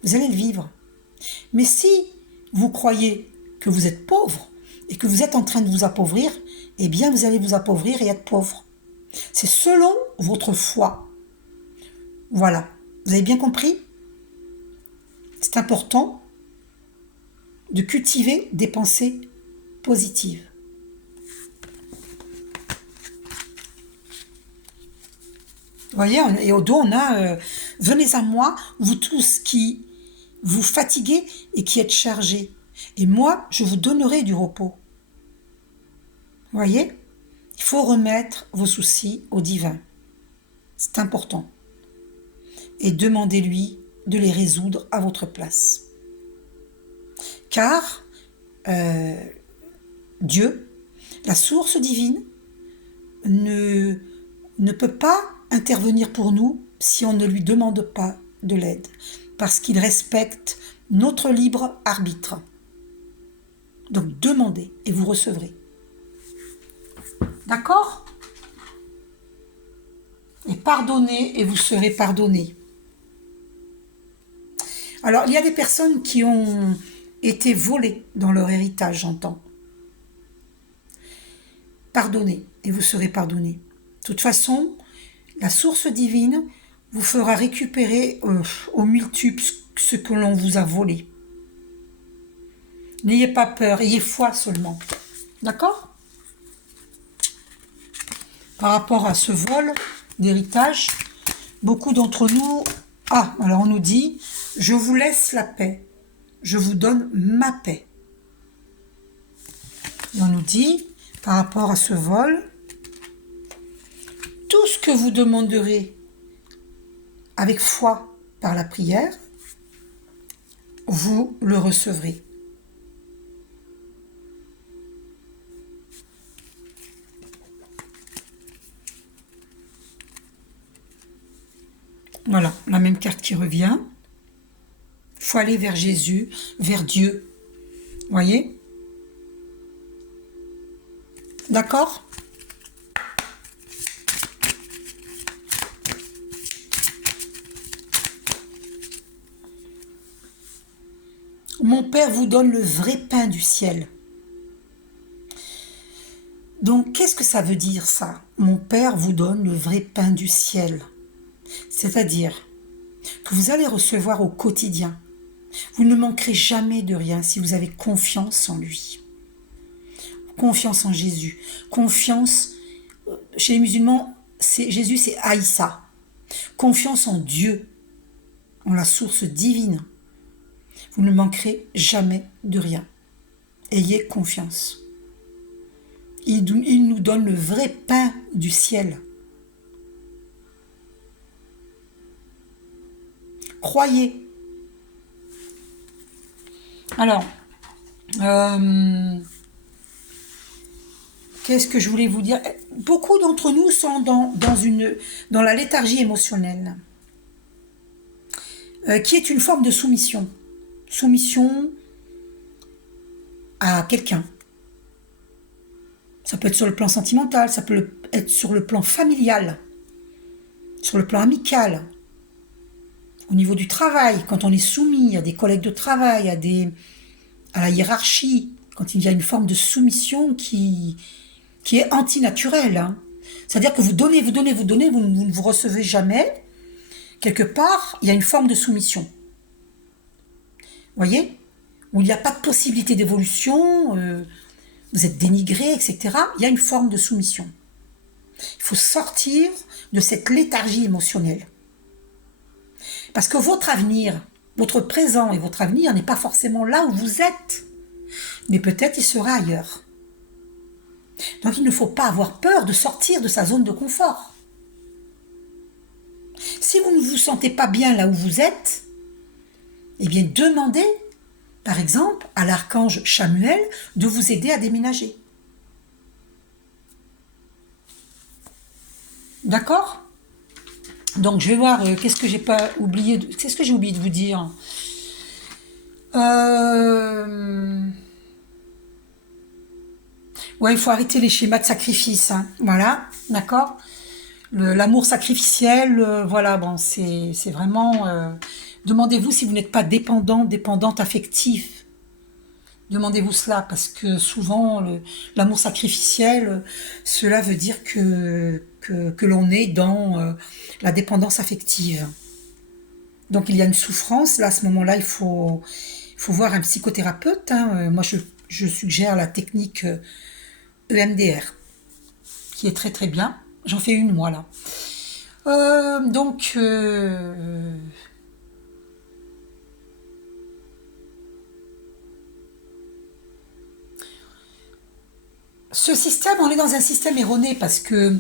Vous allez le vivre. Mais si vous croyez que vous êtes pauvre et que vous êtes en train de vous appauvrir, eh bien, vous allez vous appauvrir et être pauvre. C'est selon votre foi. Voilà. Vous avez bien compris? C'est important de cultiver des pensées positives. Vous voyez, et au dos, on a venez à moi, vous tous qui vous fatiguez et qui êtes chargés. Et moi, je vous donnerai du repos. Vous voyez? Il faut remettre vos soucis au divin. C'est important. Et demandez-lui de les résoudre à votre place. Car Dieu, la source divine, ne peut pas intervenir pour nous si on ne lui demande pas de l'aide. Parce qu'il respecte notre libre arbitre. Donc demandez et vous recevrez. D'accord? Et pardonnez et vous serez pardonnés. Alors, il y a des personnes qui ont été volées dans leur héritage, j'entends. Pardonnez et vous serez pardonnés. toute façon, la source divine vous fera récupérer au multiple ce que l'on vous a volé. N'ayez pas peur, ayez foi seulement. D'accord? Par rapport à ce vol d'héritage, beaucoup d'entre nous... Ah, alors on nous dit, je vous laisse la paix. Je vous donne ma paix. Et on nous dit, par rapport à ce vol, tout ce que vous demanderez avec foi par la prière, vous le recevrez. Voilà, la même carte qui revient. Il faut aller vers Jésus, vers Dieu. Voyez? D'accord? Mon Père vous donne le vrai pain du ciel. Donc, qu'est-ce que ça veut dire ça? Mon Père vous donne le vrai pain du ciel. C'est-à-dire que vous allez recevoir au quotidien. Vous ne manquerez jamais de rien si vous avez confiance en lui. Confiance en Jésus. Confiance, chez les musulmans, Jésus c'est Aïssa. Confiance en Dieu, en la source divine. Vous ne manquerez jamais de rien. Ayez confiance. Il nous donne le vrai pain du ciel. Croyez. Alors, qu'est-ce que je voulais vous dire? Beaucoup d'entre nous sont dans la léthargie émotionnelle, qui est une forme de soumission. Soumission à quelqu'un. Ça peut être sur le plan sentimental, ça peut être sur le plan familial, sur le plan amical, au niveau du travail, quand on est soumis à des collègues de travail, à la hiérarchie, quand il y a une forme de soumission qui est antinaturelle. Hein. C'est-à-dire que vous donnez, vous ne vous recevez jamais. Quelque part, il y a une forme de soumission. Vous voyez? Où il n'y a pas de possibilité d'évolution, vous êtes dénigré, etc. Il y a une forme de soumission. Il faut sortir de cette léthargie émotionnelle. Parce que votre avenir, votre présent et votre avenir n'est pas forcément là où vous êtes. Mais peut-être il sera ailleurs. Donc il ne faut pas avoir peur de sortir de sa zone de confort. Si vous ne vous sentez pas bien là où vous êtes, eh bien demandez, par exemple, à l'archange Chamuel de vous aider à déménager. D'accord ? Donc je vais voir, qu'est-ce que j'ai pas oublié, qu'est-ce que j'ai oublié de vous dire. Ouais, il faut arrêter les schémas de sacrifice, hein. Voilà, d'accord. L'amour sacrificiel, voilà, bon, c'est vraiment. Demandez-vous si vous n'êtes pas dépendante affective. Demandez-vous cela, parce que souvent, l'amour sacrificiel, cela veut dire que l'on est dans la dépendance affective. Donc il y a une souffrance, là, à ce moment-là, il faut voir un psychothérapeute. Hein. Moi, je suggère la technique EMDR, qui est très très bien. J'en fais une, moi, là. Donc, ce système, on est dans un système erroné parce que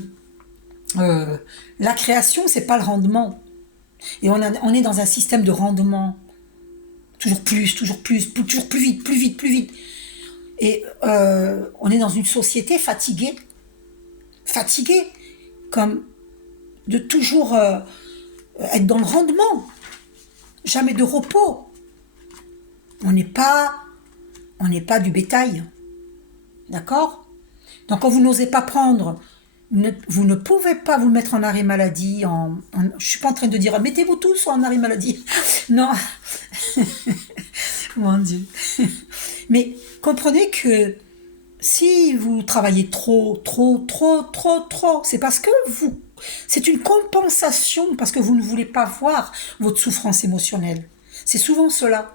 la création, c'est pas le rendement. Et on est dans un système de rendement. Toujours plus, toujours plus, toujours plus vite, plus vite, plus vite. Et on est dans une société fatiguée. Fatiguée. Comme de toujours être dans le rendement. Jamais de repos. On n'est pas du bétail. D'accord ? Donc quand vous n'osez pas prendre, vous ne pouvez pas vous mettre en arrêt maladie. Je ne suis pas en train de dire mettez-vous tous en arrêt maladie. Non. Mon Dieu. Mais comprenez que Si vous travaillez trop, c'est parce que c'est une compensation, parce que vous ne voulez pas voir votre souffrance émotionnelle. C'est souvent cela.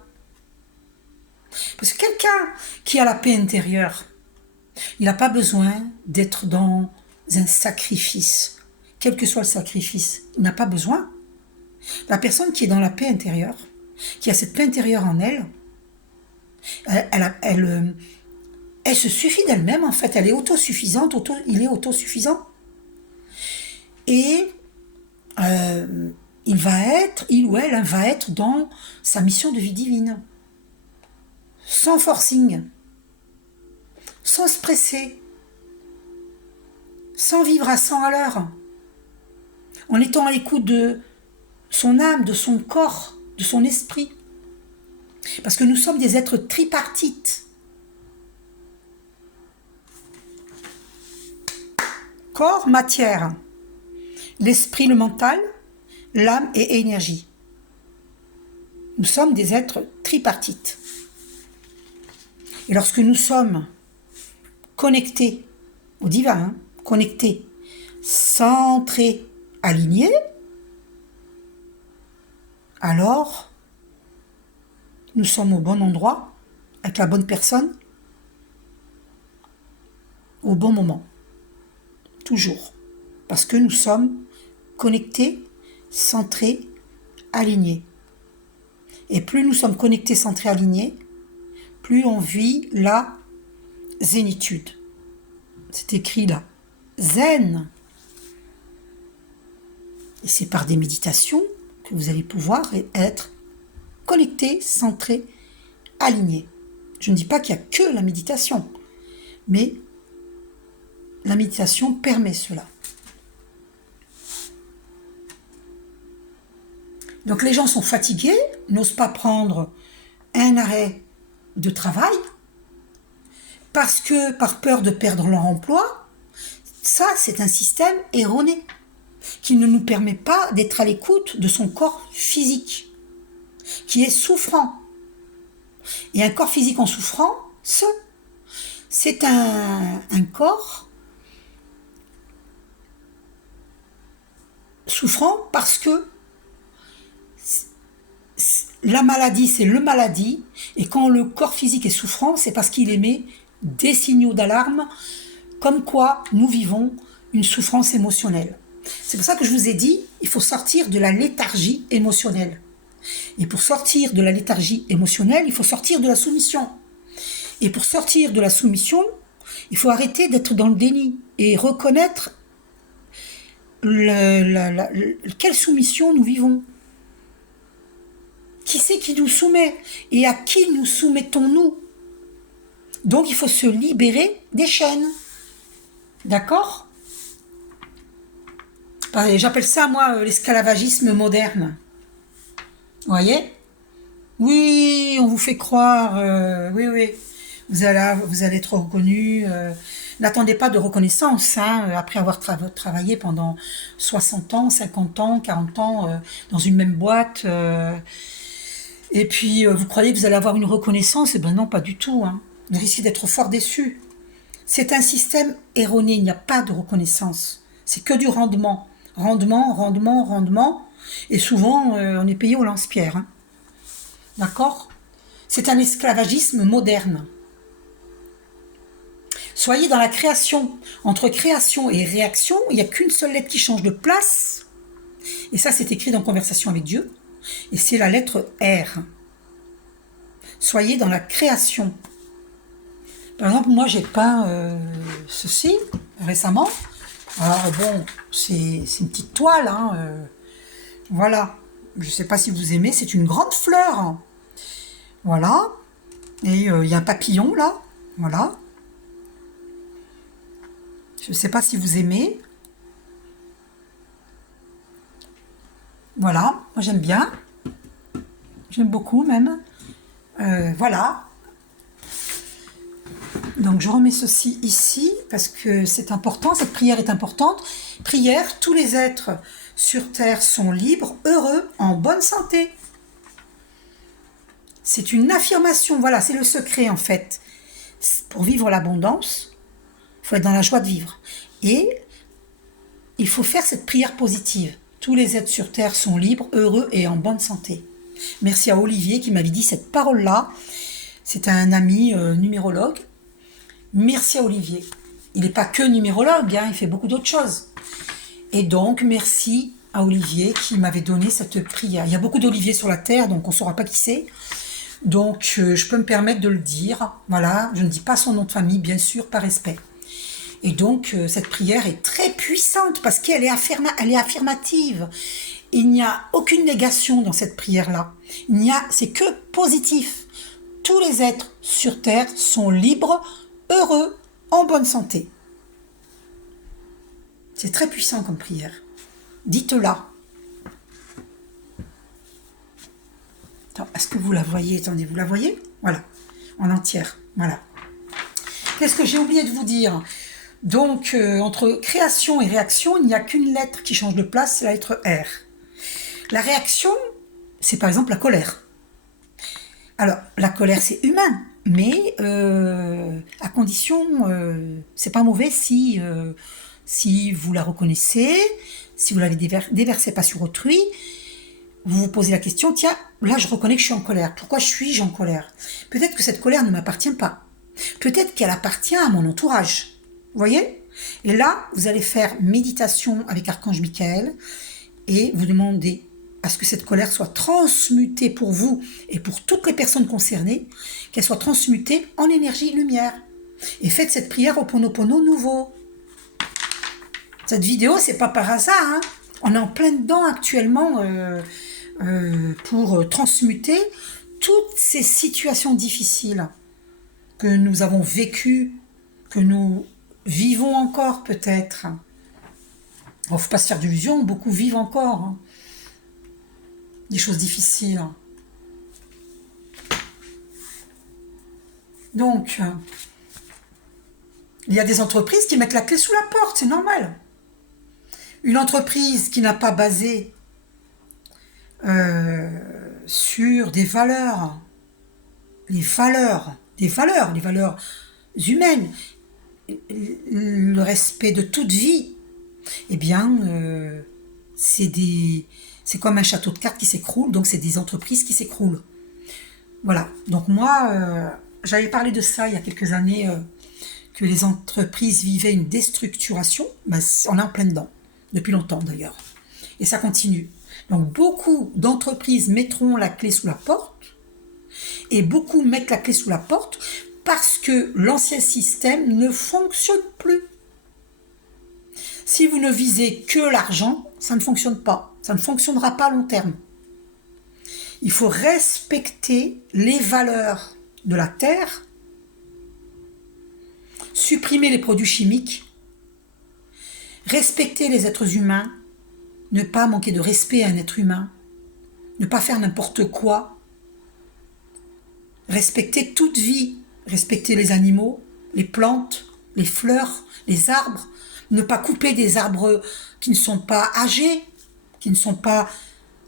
Parce que quelqu'un qui a la paix intérieure, il n'a pas besoin d'être dans un sacrifice, quel que soit le sacrifice. Il n'a pas besoin. La personne qui est dans la paix intérieure, qui a cette paix intérieure en elle, elle se suffit d'elle-même en fait. Elle est autosuffisante, il est autosuffisant. Et il ou elle va être dans sa mission de vie divine. Sans forcing, sans se presser, sans vivre à 100 à l'heure, en étant à l'écoute de son âme, de son corps, de son esprit. Parce que nous sommes des êtres tripartites. Corps, matière. L'esprit, le mental, l'âme et énergie. Nous sommes des êtres tripartites. Et lorsque nous sommes connectés au divin, connectés, centrés, alignés, alors nous sommes au bon endroit, avec la bonne personne, au bon moment. Toujours. Parce que nous sommes connectés, centrés, alignés. Et plus nous sommes connectés, centrés, alignés, plus on vit la zénitude. C'est écrit là. Zen. Et c'est par des méditations que vous allez pouvoir être connecté, centré, aligné. Je ne dis pas qu'il n'y a que la méditation, mais la méditation permet cela. Donc les gens sont fatigués, n'osent pas prendre un arrêt de travail parce que par peur de perdre leur emploi. Ça, c'est un système erroné qui ne nous permet pas d'être à l'écoute de son corps physique, qui est souffrant. Et un corps physique en souffrant, c'est un corps souffrant parce que la maladie, c'est le maladie, et quand le corps physique est souffrant, c'est parce qu'il émet des signaux d'alarme, comme quoi nous vivons une souffrance émotionnelle. C'est pour ça que je vous ai dit, il faut sortir de la léthargie émotionnelle. Et pour sortir de la léthargie émotionnelle, il faut sortir de la soumission. Et pour sortir de la soumission, il faut arrêter d'être dans le déni et reconnaître quelle soumission nous vivons. Qui c'est qui nous soumet et à qui nous soumettons-nous? Donc il faut se libérer des chaînes. D'accord? J'appelle ça, moi, l'esclavagisme moderne. Vous voyez? Oui, on vous fait croire, oui, vous allez être reconnu. N'attendez pas de reconnaissance, après avoir travaillé pendant 60 ans, 50 ans, 40 ans dans une même boîte. Et puis, vous croyez que vous allez avoir une reconnaissance? Eh bien non, pas du tout. Vous risquez d'être fort déçu. C'est un système erroné, il n'y a pas de reconnaissance. C'est que du rendement. Rendement. Et souvent, on est payé au lance-pierre. D'accord? C'est un esclavagisme moderne. Soyez dans la création. Entre création et réaction, il n'y a qu'une seule lettre qui change de place. Et ça, c'est écrit dans Conversation avec Dieu. Et c'est la lettre R. Soyez dans la création. Par exemple, moi, j'ai peint ceci récemment. Alors bon, c'est une petite toile. Voilà. Je ne sais pas si vous aimez. C'est une grande fleur. Voilà. Et il y a un papillon là. Voilà. Je ne sais pas si vous aimez. Voilà, moi j'aime bien. J'aime beaucoup même. Voilà. Donc je remets ceci ici parce que c'est important, cette prière est importante. Prière, tous les êtres sur terre sont libres, heureux, en bonne santé. C'est une affirmation, voilà, c'est le secret en fait. Pour vivre l'abondance, il faut être dans la joie de vivre. Et il faut faire cette prière positive. Tous les êtres sur Terre sont libres, heureux et en bonne santé. Merci à Olivier qui m'avait dit cette parole-là. C'est un ami numérologue. Merci à Olivier. Il n'est pas que numérologue, hein, il fait beaucoup d'autres choses. Et donc, merci à Olivier qui m'avait donné cette prière. Il y a beaucoup d'Olivier sur la Terre, donc on ne saura pas qui c'est. Donc, je peux me permettre de le dire. Voilà, je ne dis pas son nom de famille, bien sûr, par respect. Et donc, cette prière est très puissante parce qu'elle est, elle est affirmative. Il n'y a aucune négation dans cette prière-là. C'est que positif. Tous les êtres sur Terre sont libres, heureux, en bonne santé. C'est très puissant comme prière. Dites-la. Est-ce que vous la voyez? Attendez, vous la voyez? Voilà, en entière. Voilà. Qu'est-ce que j'ai oublié de vous dire? Donc, entre création et réaction, il n'y a qu'une lettre qui change de place, c'est la lettre R. La réaction, c'est par exemple la colère. Alors, la colère, c'est humain, mais à condition, c'est pas mauvais si vous la reconnaissez, si vous l'avez déversée pas sur autrui, vous vous posez la question, tiens, là je reconnais que je suis en colère. Pourquoi suis-je en colère? Peut-être que cette colère ne m'appartient pas. Peut-être qu'elle appartient à mon entourage. Vous voyez? Et là, vous allez faire méditation avec Archange Michael et vous demandez à ce que cette colère soit transmutée pour vous et pour toutes les personnes concernées, qu'elle soit transmutée en énergie lumière. Et faites cette prière au Ho'oponopono nouveau. Cette vidéo, c'est pas par hasard, hein. On est en plein dedans actuellement pour transmuter toutes ces situations difficiles que nous avons vécues, que nous vivons encore peut-être. Il ne faut pas se faire d'illusions, beaucoup vivent encore hein, des choses difficiles. Donc, il y a des entreprises qui mettent la clé sous la porte, c'est normal. Une entreprise qui n'a pas basé sur des valeurs humaines, le respect de toute vie, eh bien, c'est comme un château de cartes qui s'écroule, donc c'est des entreprises qui s'écroulent. Voilà. Donc moi, j'avais parlé de ça il y a quelques années, que les entreprises vivaient une déstructuration. Ben, on est en plein dedans, depuis longtemps d'ailleurs. Et ça continue. Donc beaucoup d'entreprises mettront la clé sous la porte, et beaucoup mettent la clé sous la porte parce que l'ancien système ne fonctionne plus. Si vous ne visez que l'argent, ça ne fonctionne pas. Ça ne fonctionnera pas à long terme. Il faut respecter les valeurs de la terre, supprimer les produits chimiques, respecter les êtres humains, ne pas manquer de respect à un être humain, ne pas faire n'importe quoi, respecter toute vie, respecter les animaux, les plantes, les fleurs, les arbres, ne pas couper des arbres qui ne sont pas âgés, qui ne sont pas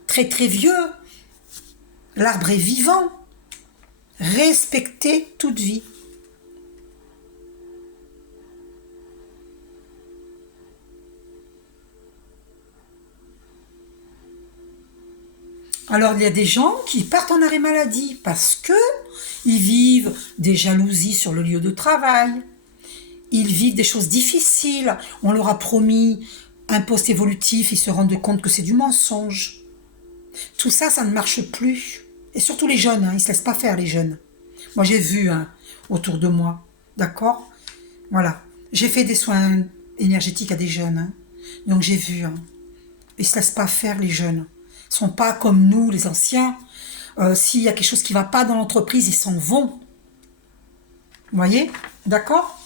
très très vieux. L'arbre est vivant. Respecter toute vie. Alors il y a des gens qui partent en arrêt maladie parce que ils vivent des jalousies sur le lieu de travail, ils vivent des choses difficiles, on leur a promis un poste évolutif, ils se rendent compte que c'est du mensonge. Tout ça, ça ne marche plus. Et surtout les jeunes, hein, ils ne se laissent pas faire les jeunes. Moi j'ai vu hein, autour de moi, d'accord? Voilà. J'ai fait des soins énergétiques à des jeunes, hein. Donc j'ai vu, hein. Ils ne se laissent pas faire les jeunes. Ils ne sont pas comme nous, les anciens. S'il y a quelque chose qui ne va pas dans l'entreprise, ils s'en vont. Vous voyez? D'accord?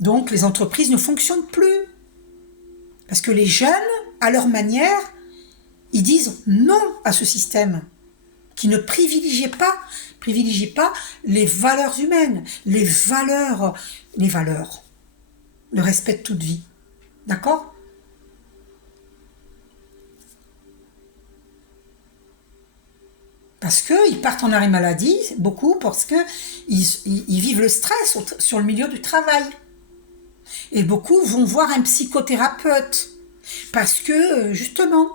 Donc les entreprises ne fonctionnent plus. Parce que les jeunes, à leur manière, ils disent non à ce système qui ne privilégie pas les valeurs humaines, le respect de toute vie. D'accord? Parce qu'ils partent en arrêt maladie, beaucoup, parce qu'ils ils vivent le stress sur le milieu du travail. Et beaucoup vont voir un psychothérapeute. Parce que, justement,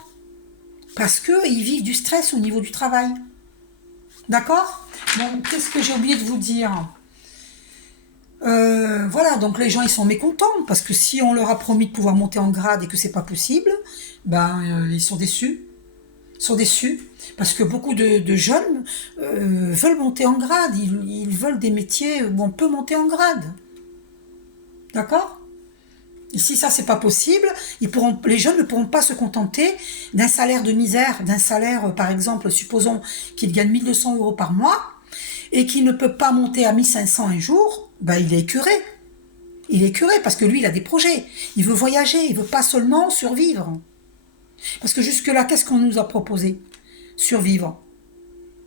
parce qu'ils vivent du stress au niveau du travail. D'accord? Donc, qu'est-ce que j'ai oublié de vous dire? Voilà, donc les gens ils sont mécontents parce que si on leur a promis de pouvoir monter en grade et que c'est pas possible, ben ils sont déçus. Ils sont déçus parce que beaucoup de jeunes veulent monter en grade, ils veulent des métiers où on peut monter en grade. D'accord? Et si ça c'est pas possible, les jeunes ne pourront pas se contenter d'un salaire de misère, d'un salaire par exemple, supposons qu'ils gagnent 1 200 € par mois et qu'il ne peut pas monter à 1 500 un jour, ben il est écœuré. Il est écœuré parce que lui il a des projets, il veut voyager, il veut pas seulement survivre. Parce que jusque-là, qu'est-ce qu'on nous a proposé? Survivre.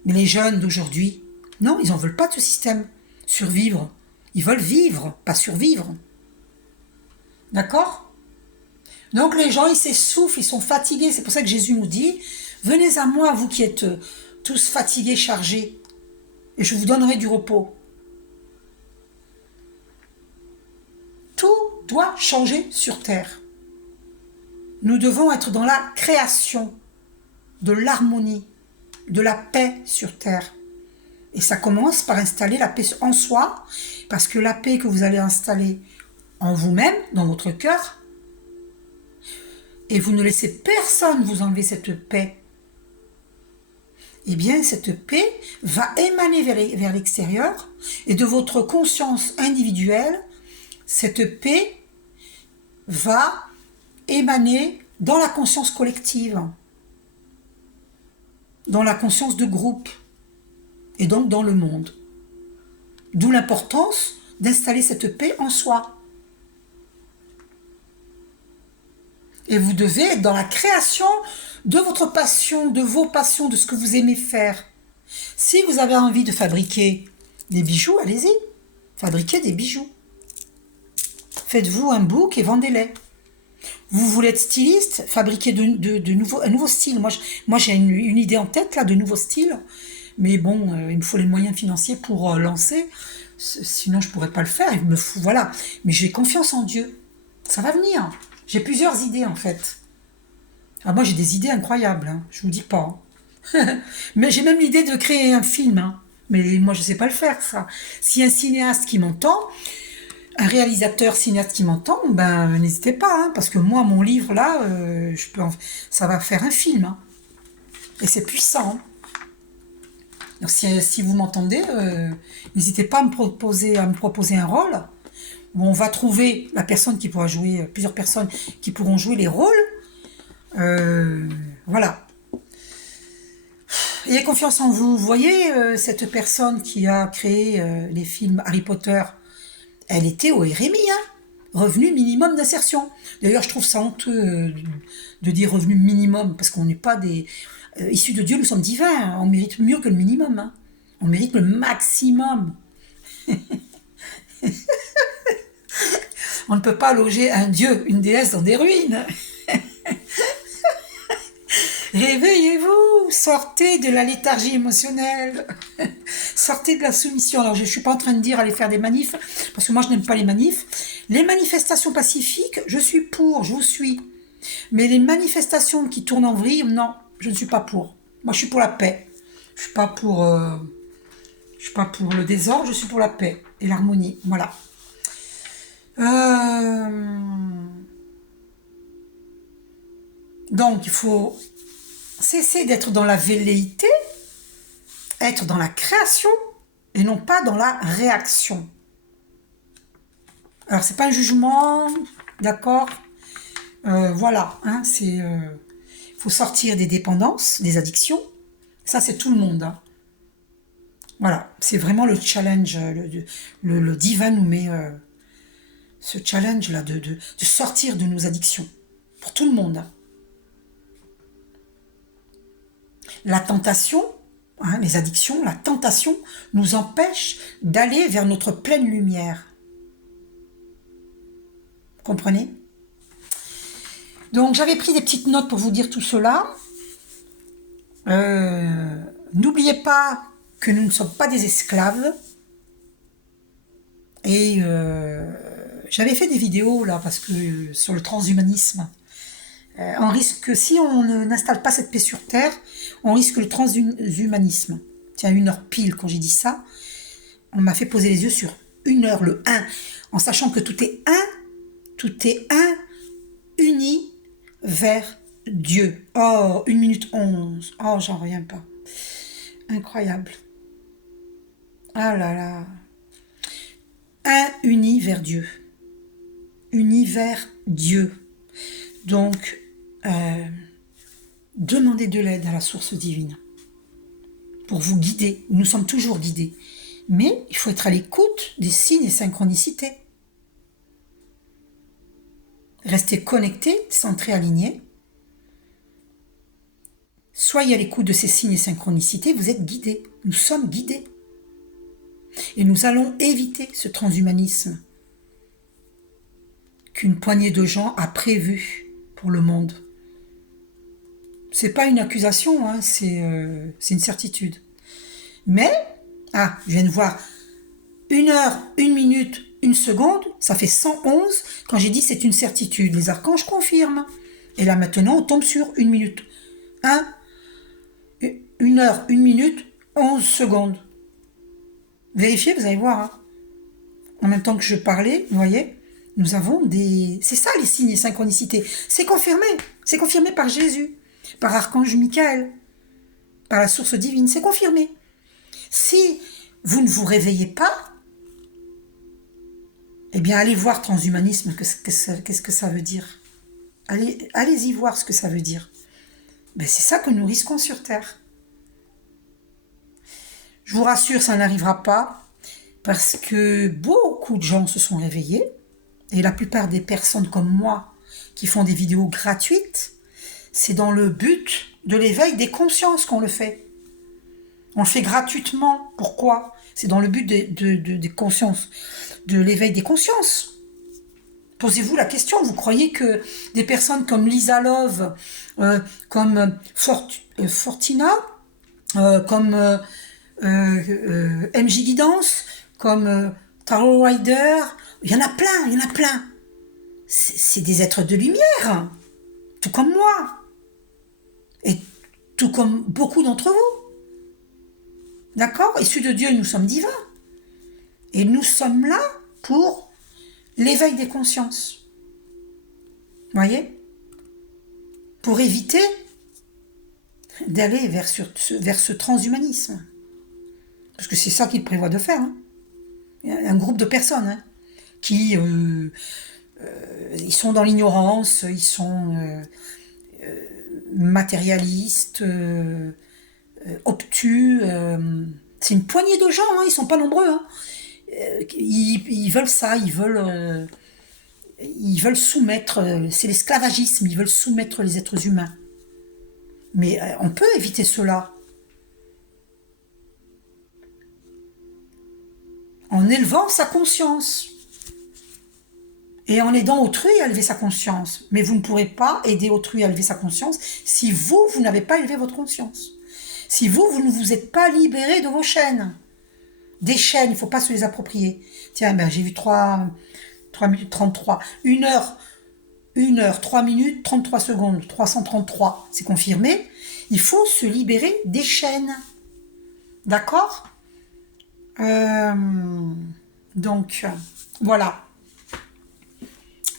Mais les jeunes d'aujourd'hui, non, ils n'en veulent pas de ce système. Survivre. Ils veulent vivre, pas survivre. D'accord? Donc les gens, ils s'essoufflent, ils sont fatigués. C'est pour ça que Jésus nous dit, venez à moi, vous qui êtes tous fatigués, chargés, et je vous donnerai du repos. Tout doit changer sur terre. Nous devons être dans la création de l'harmonie, de la paix sur terre. Et ça commence par installer la paix en soi, parce que la paix que vous allez installer en vous-même, dans votre cœur, et vous ne laissez personne vous enlever cette paix, eh bien cette paix va émaner vers l'extérieur, et de votre conscience individuelle, cette paix va émaner dans la conscience collective, dans la conscience de groupe, et donc dans le monde. D'où l'importance d'installer cette paix en soi. Et vous devez être dans la création de votre passion, de vos passions, de ce que vous aimez faire. Si vous avez envie de fabriquer des bijoux, allez-y, fabriquez des bijoux. Faites-vous un book et vendez-les. Vous voulez être styliste, fabriquez un nouveau style. Moi j'ai une idée en tête là, de nouveau style. Mais bon, il me faut les moyens financiers pour lancer. Sinon, je ne pourrais pas le faire. Voilà. Mais j'ai confiance en Dieu. Ça va venir. J'ai plusieurs idées, en fait. Ah, moi, j'ai des idées incroyables. Hein. Je vous dis pas. Hein. Mais j'ai même l'idée de créer un film. Hein. Mais moi, je ne sais pas le faire, ça. Si un cinéaste qui m'entend, un réalisateur cinéaste qui m'entend, ben, n'hésitez pas. Hein, parce que moi, mon livre, là, ça va faire un film. Hein. Et c'est puissant. Hein. Donc, si vous m'entendez, n'hésitez pas à me proposer un rôle où on va trouver la personne qui pourra jouer, plusieurs personnes qui pourront jouer les rôles. Voilà. Ayez confiance en vous. Vous voyez, cette personne qui a créé les films Harry Potter, elle était au RMI, hein, revenu minimum d'insertion. D'ailleurs, je trouve ça honteux de dire revenu minimum, parce qu'on n'est pas des... issus de Dieu, nous sommes divins, hein. On mérite mieux que le minimum. Hein. On mérite le maximum. On ne peut pas loger un dieu, une déesse dans des ruines. Réveillez-vous, sortez de la léthargie émotionnelle, sortez de la soumission. Alors je ne suis pas en train de dire aller faire des manifs, parce que moi je n'aime pas les manifs. Les manifestations pacifiques, je suis pour, je vous suis. Mais les manifestations qui tournent en vrille, non, je ne suis pas pour. Moi je suis pour la paix. Je ne suis pas pour le désordre, je suis pour la paix et l'harmonie. Voilà. Donc il faut cesser d'être dans la velléité, être dans la création et non pas dans la réaction. Alors c'est pas un jugement, d'accord, voilà, hein, faut sortir des dépendances, des addictions. Ça c'est tout le monde. Hein. Voilà, c'est vraiment le challenge, le divin nous met ce challenge là de sortir de nos addictions pour tout le monde. Hein. La tentation, hein, les addictions, la tentation nous empêche d'aller vers notre pleine lumière. Vous comprenez? Donc j'avais pris des petites notes pour vous dire tout cela. N'oubliez pas que nous ne sommes pas des esclaves. Et j'avais fait des vidéos là, parce que sur le transhumanisme, on risque, si on n'installe pas cette paix sur Terre, on risque le transhumanisme. Tiens, 1 heure pile, quand j'ai dit ça, on m'a fait poser les yeux sur 1 heure, le 1, en sachant que tout est un, uni vers Dieu. Oh, 1 minute 11. Oh, j'en reviens pas. Incroyable. Ah là là. Un uni vers Dieu. Uni vers Dieu. Donc, demandez de l'aide à la source divine pour vous guider. Nous sommes toujours guidés. Mais il faut être à l'écoute des signes et synchronicités. Restez connectés, centrés, alignés. Soyez à l'écoute de ces signes et synchronicités, vous êtes guidés. Nous sommes guidés. Et nous allons éviter ce transhumanisme qu'une poignée de gens a prévu pour le monde. C'est pas une accusation, hein, c'est une certitude. Mais, je viens de voir, 1 heure, 1 minute, 1 seconde, ça fait 111. Quand j'ai dit c'est une certitude, les archanges confirment. Et là maintenant, on tombe sur 1 minute. 1 heure, 1 minute, 11 secondes. Vérifiez, vous allez voir. Hein. En même temps que je parlais, vous voyez, nous avons des... C'est ça les signes et synchronicités. C'est confirmé. C'est confirmé par Jésus, par Archange Michael, par la source divine. C'est confirmé. Si vous ne vous réveillez pas, eh bien allez voir transhumanisme, qu'est-ce que ça veut dire. Allez-y voir ce que ça veut dire. Ben, c'est ça que nous risquons sur Terre. Je vous rassure, ça n'arrivera pas, parce que beaucoup de gens se sont réveillés, et la plupart des personnes comme moi, qui font des vidéos gratuites, c'est dans le but de l'éveil des consciences qu'on le fait. On le fait gratuitement. Pourquoi ? C'est dans le but des consciences, de l'éveil des consciences. Posez-vous la question, vous croyez que des personnes comme Lisa Love, comme Fortina, comme MJ Guidance, comme Tarot Rider, il y en a plein. C'est des êtres de lumière, tout comme moi, et tout comme beaucoup d'entre vous. D'accord ? Issus de Dieu, nous sommes divins. Et nous sommes là pour l'éveil des consciences. Voyez ? Pour éviter d'aller vers ce transhumanisme. Parce que c'est ça qu'il prévoit de faire. Hein. Il y a un groupe de personnes qui ils sont dans l'ignorance, ils sont matérialistes, obtus. C'est une poignée de gens, ils sont pas nombreux. Hein. Ils veulent ça, ils veulent soumettre, c'est l'esclavagisme, ils veulent soumettre les êtres humains. Mais on peut éviter cela en élevant sa conscience et en aidant autrui à élever sa conscience. Mais vous ne pourrez pas aider autrui à élever sa conscience si vous n'avez pas élevé votre conscience. Si vous ne vous êtes pas libéré de vos chaînes. Des chaînes, il ne faut pas se les approprier. Tiens, j'ai vu 3 minutes 33. 1 heure, 3 minutes, 33 secondes. 333, c'est confirmé. Il faut se libérer des chaînes. D'accord ? Donc, voilà.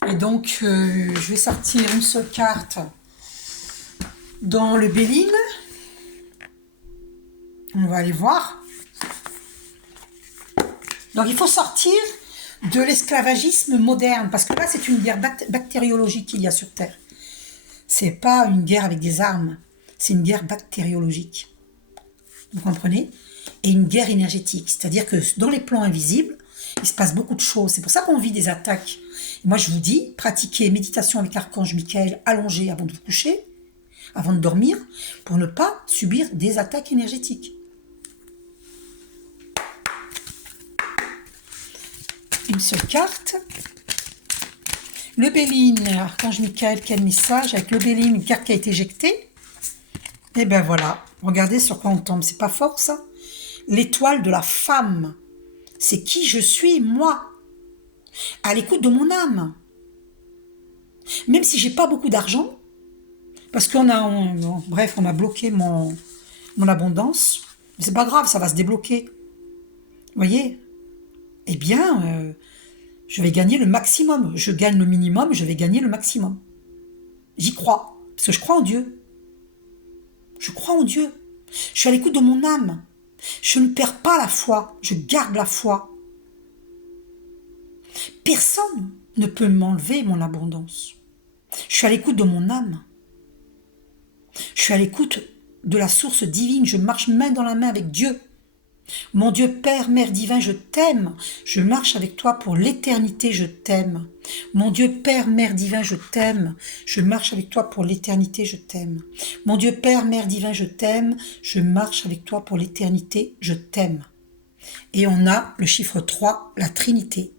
Et donc, je vais sortir une seule carte dans le Béline. On va aller voir. Donc, il faut sortir de l'esclavagisme moderne, parce que là, c'est une guerre bactériologique qu'il y a sur Terre. C'est pas une guerre avec des armes, c'est une guerre bactériologique. Vous comprenez ? Et une guerre énergétique, c'est-à-dire que dans les plans invisibles, il se passe beaucoup de choses. C'est pour ça qu'on vit des attaques. Et moi, je vous dis, pratiquez méditation avec Archange Michael allongé avant de vous coucher, avant de dormir, pour ne pas subir des attaques énergétiques. Une seule carte. Le Béline, Archange Michael, quel message ? Avec le Béline, une carte qui a été éjectée. Et ben voilà. Regardez sur quoi on tombe. C'est pas fort, ça? L'étoile de la femme. C'est qui je suis, moi, à l'écoute de mon âme. Même si j'ai pas beaucoup d'argent, parce bref, on a bloqué mon abondance. Mais c'est pas grave, ça va se débloquer. Vous voyez? Eh bien, je vais gagner le maximum. Je gagne le minimum, je vais gagner le maximum. J'y crois, parce que je crois en Dieu. Je crois en Dieu. Je suis à l'écoute de mon âme. Je ne perds pas la foi, je garde la foi. Personne ne peut m'enlever mon abondance. Je suis à l'écoute de mon âme. Je suis à l'écoute de la source divine. Je marche main dans la main avec Dieu. Mon Dieu, Père, Mère divin, je t'aime. Je marche avec toi pour l'éternité, je t'aime. Mon Dieu, Père, Mère divin, je t'aime. Je marche avec toi pour l'éternité, je t'aime. Mon Dieu, Père, Mère divin, je t'aime. Je marche avec toi pour l'éternité, je t'aime. Et on a le chiffre 3, la Trinité.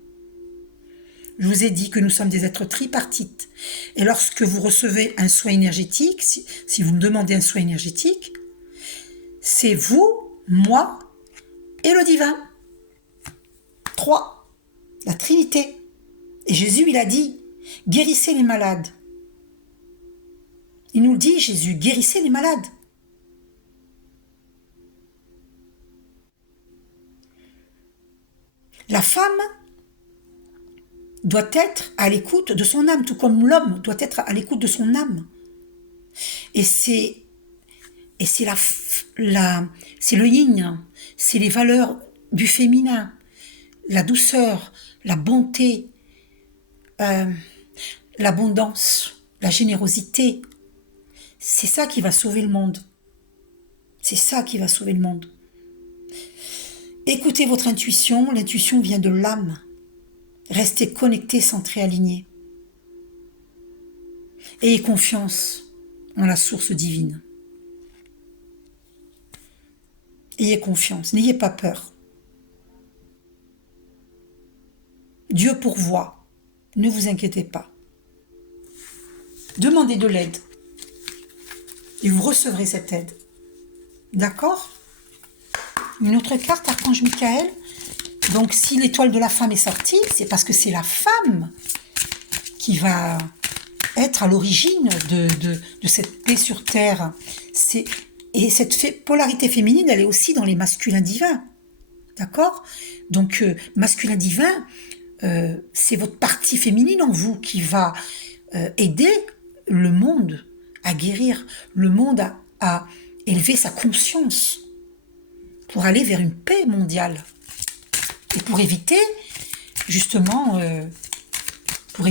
Je vous ai dit que nous sommes des êtres tripartites. Et lorsque vous recevez un soin énergétique, si vous me demandez un soin énergétique, c'est vous, moi et le divin. 3, la Trinité. Et Jésus, il a dit, guérissez les malades. Il nous le dit, Jésus, guérissez les malades. La femme doit être à l'écoute de son âme, tout comme l'homme doit être à l'écoute de son âme. Et c'est le yin, c'est les valeurs du féminin, la douceur, la bonté, l'abondance, la générosité. C'est ça qui va sauver le monde. C'est ça qui va sauver le monde. Écoutez votre intuition, l'intuition vient de l'âme. Restez connectés, centrés, alignés. Ayez confiance en la source divine. Ayez confiance, n'ayez pas peur. Dieu pourvoit, ne vous inquiétez pas. Demandez de l'aide et vous recevrez cette aide. D'accord? Une autre carte, Archange Michael. Donc si l'étoile de la femme est sortie, c'est parce que c'est la femme qui va être à l'origine de cette paix sur terre. Et cette polarité féminine, elle est aussi dans les masculins divins. D'accord? Donc masculin divin, c'est votre partie féminine en vous qui va aider le monde à guérir, le monde à élever sa conscience pour aller vers une paix mondiale. Et pour éviter, justement, vous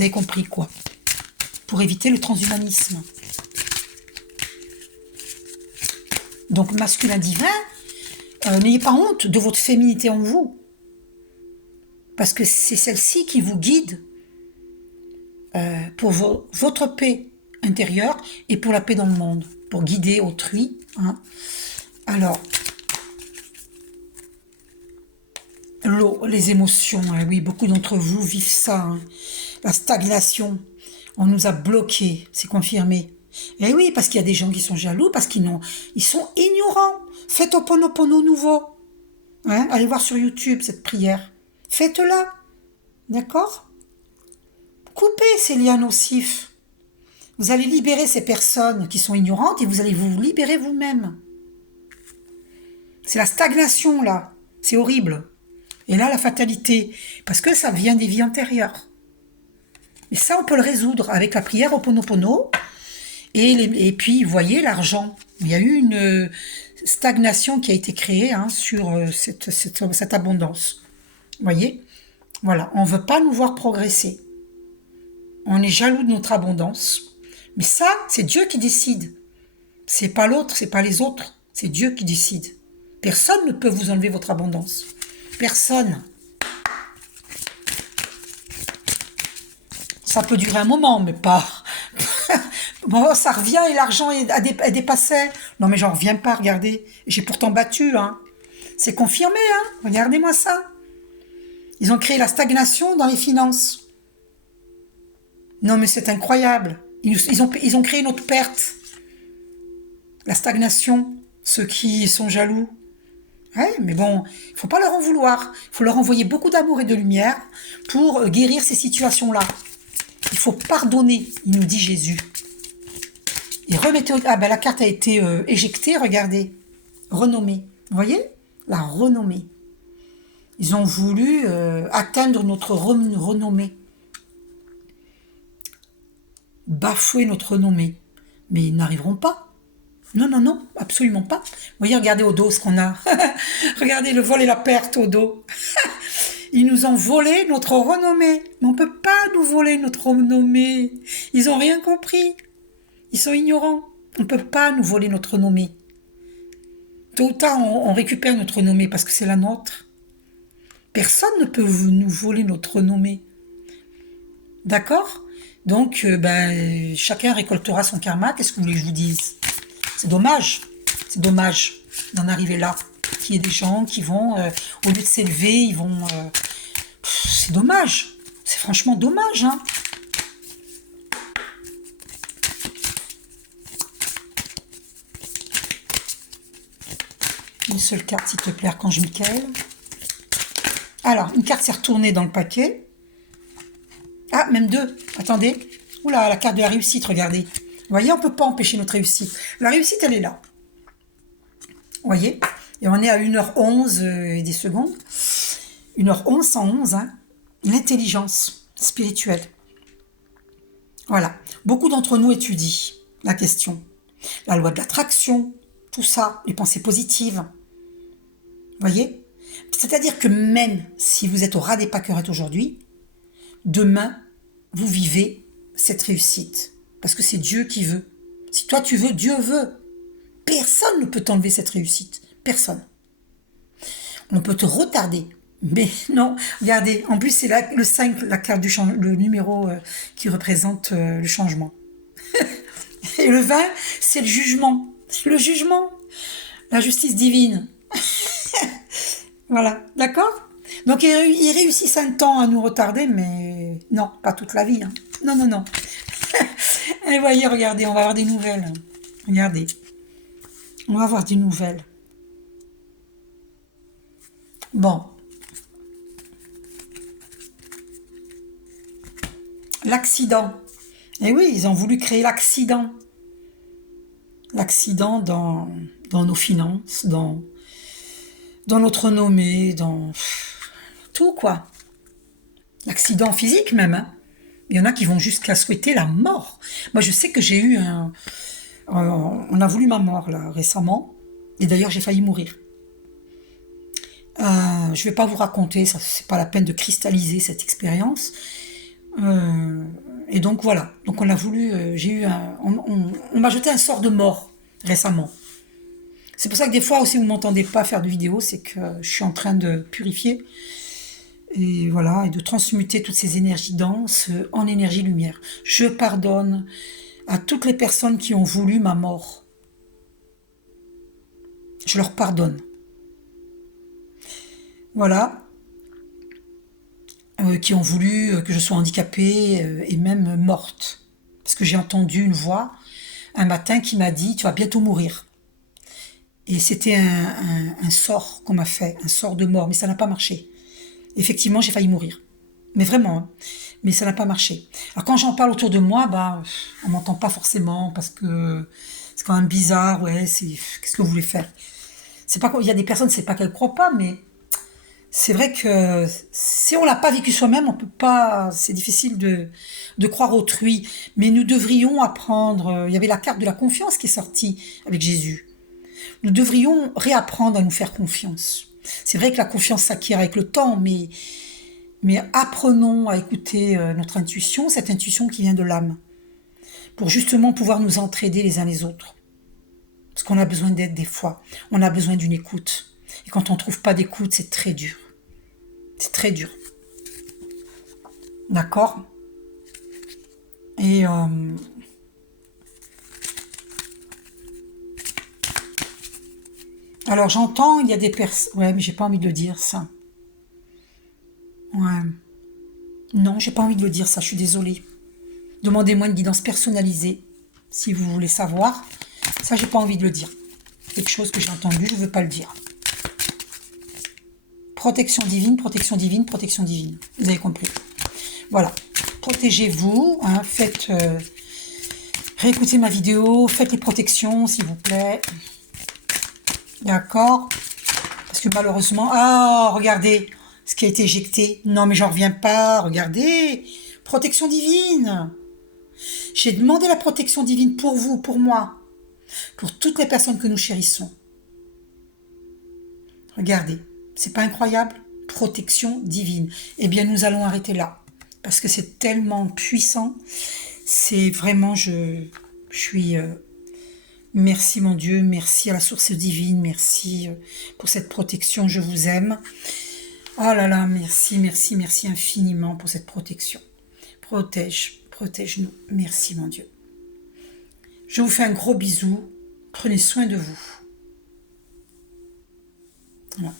avez compris quoi? Pour éviter le transhumanisme. Donc, masculin divin, n'ayez pas honte de votre féminité en vous. Parce que c'est celle-ci qui vous guide pour votre paix intérieure et pour la paix dans le monde, pour guider autrui. Hein. Alors, l'eau, les émotions, hein, oui, beaucoup d'entre vous vivent ça. Hein. La stagnation, on nous a bloqués, c'est confirmé. Et oui, parce qu'il y a des gens qui sont jaloux, parce ils sont ignorants. Faites Ho'oponopono nouveau. Hein, allez voir sur YouTube cette prière. Faites-la. D'accord? Coupez ces liens nocifs. Vous allez libérer ces personnes qui sont ignorantes et vous allez vous libérer vous-même. C'est la stagnation, là. C'est horrible. Et là, la fatalité. Parce que ça vient des vies antérieures. Et ça, on peut le résoudre avec la prière Ho'oponopono. Et puis, vous voyez, l'argent. Il y a eu une stagnation qui a été créée hein, sur cette abondance. Vous voyez? Voilà, on ne veut pas nous voir progresser. On est jaloux de notre abondance. Mais ça, c'est Dieu qui décide. C'est pas l'autre, c'est pas les autres. C'est Dieu qui décide. Personne ne peut vous enlever votre abondance. Personne. Ça peut durer un moment, mais pas... Bon, ça revient et l'argent est dépassé. Non, mais j'en reviens pas, regardez. J'ai pourtant battu, hein. C'est confirmé, hein. Regardez-moi ça. Ils ont créé la stagnation dans les finances. Non, mais c'est incroyable. Ils ont créé notre perte. La stagnation, ceux qui sont jaloux. Ouais, mais bon, il faut pas leur en vouloir. Il faut leur envoyer beaucoup d'amour et de lumière pour guérir ces situations-là. Il faut pardonner, il nous dit Jésus. Et remettez... Ah ben la carte a été éjectée, regardez. Renommée. Vous voyez? La renommée. Ils ont voulu atteindre notre renommée. Bafouer notre renommée. Mais ils n'arriveront pas. Non, non, non, absolument pas. Vous voyez, regardez au dos ce qu'on a. Regardez le vol et la perte au dos. Ils nous ont volé notre renommée. Mais on ne peut pas nous voler notre renommée. Ils n'ont rien compris. Ils sont ignorants. On ne peut pas nous voler notre renommée. Tôt ou tard, on récupère notre renommée parce que c'est la nôtre. Personne ne peut nous voler notre renommée. D'accord? Donc, chacun récoltera son karma. Qu'est-ce que vous voulez que je vous dise? C'est dommage. C'est dommage d'en arriver là. Qu'il y ait des gens qui vont, au lieu de s'élever, ils vont... c'est dommage. C'est franchement dommage, hein. Une seule carte, s'il te plaît, Archange Michael. Alors, une carte s'est retournée dans le paquet. Ah, même deux. Attendez. Oula, la carte de la réussite, regardez. Vous voyez, on ne peut pas empêcher notre réussite. La réussite, elle est là. Vous voyez? Et on est à 1h11 et des secondes. 1h11, 111, hein. L'intelligence spirituelle. Voilà. Beaucoup d'entre nous étudient la question. La loi de l'attraction, tout ça, les pensées positives. Vous voyez? C'est-à-dire que même si vous êtes au ras des pâquerettes aujourd'hui, demain, vous vivez cette réussite. Parce que c'est Dieu qui veut. Si toi tu veux, Dieu veut. Personne ne peut t'enlever cette réussite. Personne. On peut te retarder. Mais non, regardez, en plus c'est le 5, la carte le numéro qui représente le changement. Et le 20, c'est le jugement. Le jugement. La justice divine. Voilà, d'accord? Donc ils réussissent un temps à nous retarder, mais non, pas toute la vie. Hein. Non, non, non. Et voyez, regardez, on va avoir des nouvelles. Regardez. On va avoir des nouvelles. Bon. L'accident. Eh oui, ils ont voulu créer l'accident. L'accident dans nos finances, dans notre renommée, dans tout, quoi. L'accident physique, même. Hein. Il y en a qui vont jusqu'à souhaiter la mort. Moi, je sais que j'ai eu on a voulu ma mort, là, récemment. Et d'ailleurs, j'ai failli mourir. Je ne vais pas vous raconter, ça, c'est pas la peine de cristalliser cette expérience. Et donc, voilà. Donc, on a voulu... j'ai eu on m'a jeté un sort de mort, récemment. C'est pour ça que des fois aussi, vous ne m'entendez pas faire de vidéos, c'est que je suis en train de purifier. Et voilà, et de transmuter toutes ces énergies denses en énergie lumière. Je pardonne à toutes les personnes qui ont voulu ma mort. Je leur pardonne. Voilà. Qui ont voulu que je sois handicapée et même morte. Parce que j'ai entendu une voix un matin qui m'a dit « Tu vas bientôt mourir ». Et c'était un sort qu'on m'a fait, un sort de mort, mais ça n'a pas marché. Effectivement, j'ai failli mourir. Mais vraiment, hein. Mais ça n'a pas marché. Alors quand j'en parle autour de moi, on m'entend pas forcément parce que c'est quand même bizarre. Ouais, qu'est-ce que vous voulez faire? C'est pas, il y a des personnes, c'est pas qu'elles croient pas, mais c'est vrai que si on l'a pas vécu soi-même, on peut pas. C'est difficile de croire autrui. Mais nous devrions apprendre. Il y avait la carte de la confiance qui est sortie avec Jésus. Nous devrions réapprendre à nous faire confiance. C'est vrai que la confiance s'acquiert avec le temps, mais apprenons à écouter notre intuition, cette intuition qui vient de l'âme, pour justement pouvoir nous entraider les uns les autres. Parce qu'on a besoin d'aide des fois, on a besoin d'une écoute. Et quand on ne trouve pas d'écoute, c'est très dur. C'est très dur. D'accord? Et... alors j'entends, il y a des personnes... Ouais, mais j'ai pas envie de le dire, ça. Ouais. Non, j'ai pas envie de le dire, ça, je suis désolée. Demandez-moi une guidance personnalisée, si vous voulez savoir. Ça, j'ai pas envie de le dire. Quelque chose que j'ai entendu, je veux pas le dire. Protection divine, protection divine, protection divine. Vous avez compris. Voilà. Protégez-vous. Hein, faites... réécoutez ma vidéo. Faites les protections, s'il vous plaît. D'accord? Parce que malheureusement... Ah, regardez ce qui a été éjecté. Non, mais j'en reviens pas. Regardez. Protection divine. J'ai demandé la protection divine pour vous, pour moi. Pour toutes les personnes que nous chérissons. Regardez. C'est pas incroyable? Protection divine. Eh bien, nous allons arrêter là. Parce que c'est tellement puissant. C'est vraiment, je suis... merci mon Dieu, merci à la source divine, merci pour cette protection, je vous aime. Oh là là, merci, merci, merci infiniment pour cette protection. Protège-nous. Merci mon Dieu. Je vous fais un gros bisou. Prenez soin de vous. Voilà.